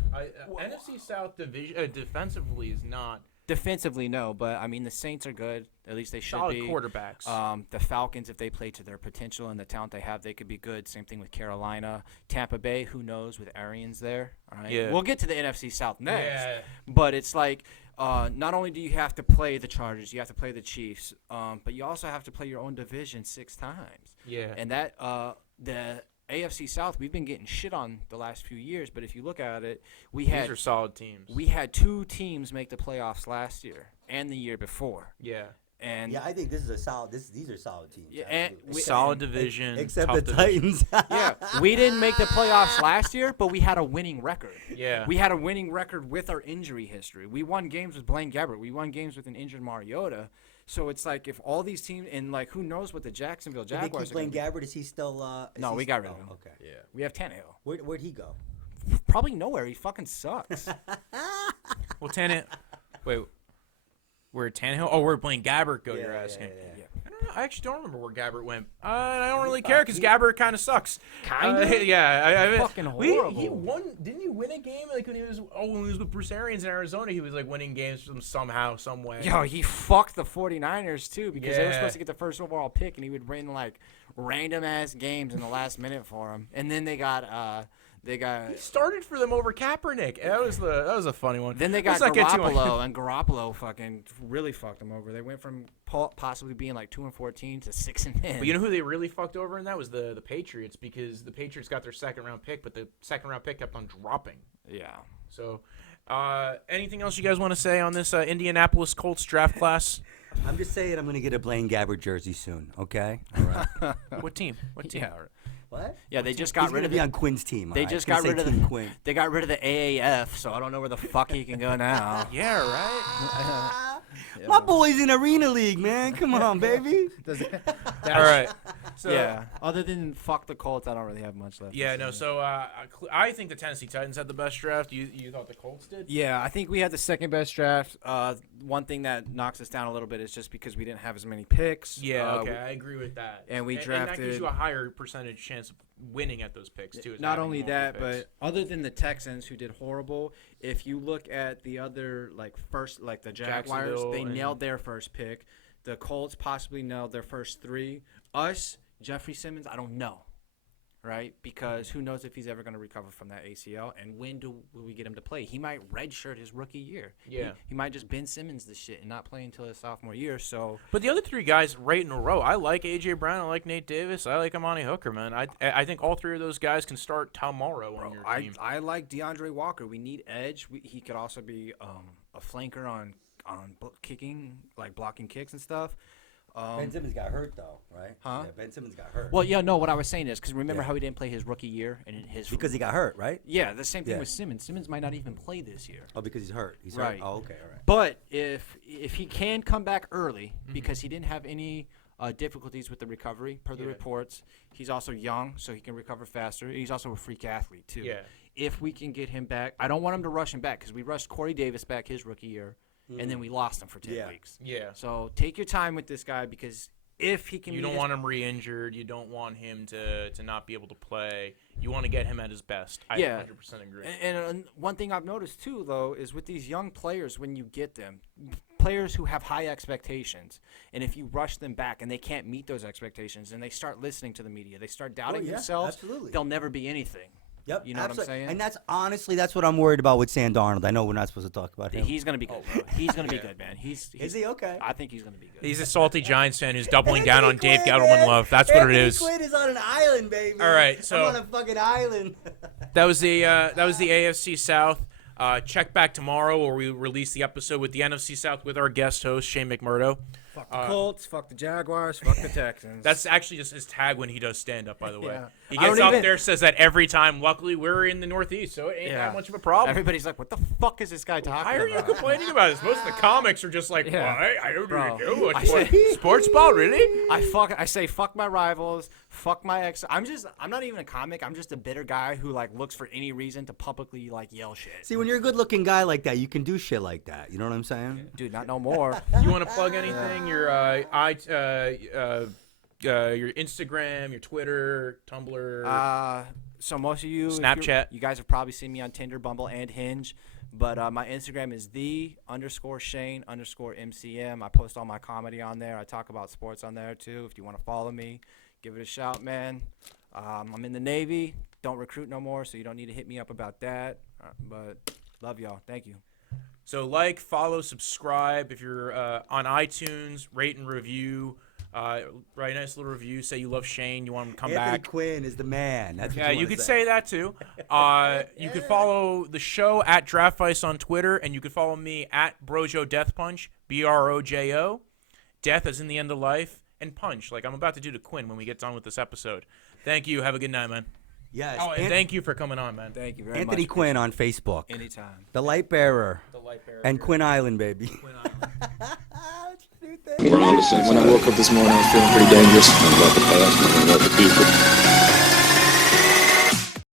NFC South division defensively is not defensively no, but I mean the Saints are good. At least they should solid be. quarterbacks. The Falcons, if they play to their potential and the talent they have, they could be good. Same thing with Carolina, Tampa Bay. Who knows with Arians there? All right, Yeah. We'll get to the NFC South next. Yeah. But it's like not only do you have to play the Chargers, you have to play the Chiefs, but you also have to play your own division 6 times. Yeah. And that the AFC South, we've been getting shit on the last few years, but if you look at it, These are solid teams. we had 2 teams make the playoffs last year and the year before. Yeah. And Yeah, I think this is a solid. These are solid teams. Yeah, and absolutely. Solid division. Except tough the division. Titans. yeah, we didn't make the playoffs last year, but we had a winning record. Yeah. We had a winning record with our injury history. We won games with Blaine Gabbert. We won games with an injured Mariota. So it's like if all these teams and like who knows what the Jacksonville Did they Jaguars keep playing are gonna Gabbert? Is he still? No, we got rid of him. Okay. Yeah. be. We have Tannehill. Where'd he go? Probably nowhere. He fucking sucks. Well, Tannehill. Wait. Where Tannehill? Oh, where Blaine Gabbert go? You're asking. yeah. I don't know. I actually don't remember where Gabbert went. I don't really care because Gabbert kind of sucks. Kinda? Yeah. I Fucking He horrible. won. Didn't he win a game like when he was with Bruce Arians in Arizona? He was like winning games from somehow, some way. Yo, he fucked the 49ers too because they were Yeah. supposed to get the first overall pick and he would win like random ass games in the last minute for him. And then they got He started for them over Kaepernick. That was a funny one. Then they got Let's not get too Garoppolo, and Garoppolo fucking really fucked them over. They went from possibly being like 2-14 to 6-10. But you know who they really fucked over in that was the Patriots because the Patriots got their second round pick, but the second round pick kept on dropping. Yeah. So, anything else you guys want to say on this Indianapolis Colts draft class? I'm just saying I'm going to get a Blaine Gabbert jersey soon. Okay. All right. What team? What team? Yeah. What? Yeah, they just got He's rid gonna of be the, on Quinn's team. They all right? just It's got gonna rid of say the Team Quinn. They got rid of the AAF, so I don't know where the fuck he can go now. Yeah, right. My boy's in Arena League, man. Come on, baby. All right. So, Yeah. Other than fuck the Colts, I don't really have much left. Yeah, no. So I think the Tennessee Titans had the best draft. You thought the Colts did? Yeah, I think we had the second best draft. One thing that knocks us down a little bit is just because we didn't have as many picks. Yeah. Okay, I agree with that. and we and that drafted- gives you a higher percentage chance of winning at those picks too. is Not having only multiple that, picks. but other than the Texans who did horrible, if you look at the other the Jaguars, Jacksonville they and- nailed their first pick. The Colts possibly nailed their first 3. Us, Jeffrey Simmons, I don't know. Right? Because who knows if he's ever going to recover from that ACL, and when will we get him to play? He might redshirt his rookie year. Yeah. He might just Ben Simmons this shit and not play until his sophomore year. So But the other 3 guys right in a row, I like A.J. Brown, I like Nate Davis, I like Amani Hooker, man. I think all 3 of those guys can start tomorrow on your team. I like DeAndre Walker. We need edge. He could also be a flanker on kicking, like blocking kicks and stuff. Ben Simmons got hurt though, right? Huh? Yeah, Ben Simmons got hurt. Well, yeah, no. What I was saying is because remember Yeah. how he didn't play his rookie year and his because he got hurt, right? yeah, the same thing Yeah. with Simmons. Simmons might not even play this year. Oh, because he's hurt. He's Right. hurt. Oh, okay, all right. But if he can come back early because he didn't have any difficulties with the recovery per the Yeah. reports, he's also young, so he can recover faster. He's also a freak athlete too. Yeah. If we can get him back, I don't want him to rush him back because we rushed Corey Davis back his rookie year, and then we lost him for 10 Yeah. weeks. Yeah. So take your time with this guy because if he can. You don't want him re-injured. You don't want him to not be able to play. You want to get him at his best. I 100% agree. And one thing I've noticed too, though, is with these young players, when you get them, players who have high expectations, and if you rush them back and they can't meet those expectations, and they start listening to the media, they start doubting themselves. Absolutely. They'll never be anything. Yep, You know what I'm saying? And that's honestly, that's what I'm worried about with Sam Darnold. I know we're not supposed to talk about him. He's gonna be good. Bro. He's gonna be good, man. He's Is he okay? I think he's gonna be good. He's a salty Giants fan who's doubling down on Dave Quinn, Gettleman man. love. That's what it Anthony is. Quinn is on an island, baby. All right, so- I'm on a fucking island. That was the AFC South. Check back tomorrow where we release the episode with the NFC South with our guest host Shane McMurdo. Fuck the Colts, fuck the Jaguars, fuck the Texans. That's actually just his tag when he does stand up, by the way. Yeah. He I gets don't up even- there, says that every time. Luckily, we're in the Northeast, so it ain't that much of a problem. Everybody's like, what the fuck is this guy talking Why are you about? complaining about this? Most of the comics are just like, Yeah. why? I don't Bro, really know. I say- Sports ball, really? I say fuck my rivals, fuck my ex. I'm not even a comic. I'm just a bitter guy who like looks for any reason to publicly like yell shit. See, when you're a good-looking guy like that, you can do shit like that. You know what I'm saying? Dude, not no more. You want to plug anything? Your your Instagram, your Twitter, Tumblr. So most of you, if Snapchat. you guys have probably seen me on Tinder, Bumble, and Hinge. But my Instagram is _Shane_MCM. I post all my comedy on there. I talk about sports on there too. If you want to follow me, give it a shout, man. I'm in the Navy. Don't recruit no more, so you don't need to hit me up about that. But love y'all. Thank you. So like, follow, subscribe. If you're on iTunes, rate and review. Write a nice little review. Say you love Shane. You want him to come Anthony back. Quinn is the man. That's what Yeah, you wanna could say that too. You could follow the show at Draftvice on Twitter, and you could follow me at Brojo Deathpunch, BROJO. Death as in the end of life, and punch like I'm about to do to Quinn when we get done with this episode. Thank you. Have a good night, man. Yes. Oh, and thank you for coming on, man. Thank you very much. Anthony Quinn on Facebook. Anytime. The Light Bearer. The light bearer. And Quinn Island, baby. Quinn Island. We're on the same When I woke up this morning, I was feeling pretty dangerous. about the past and about the future.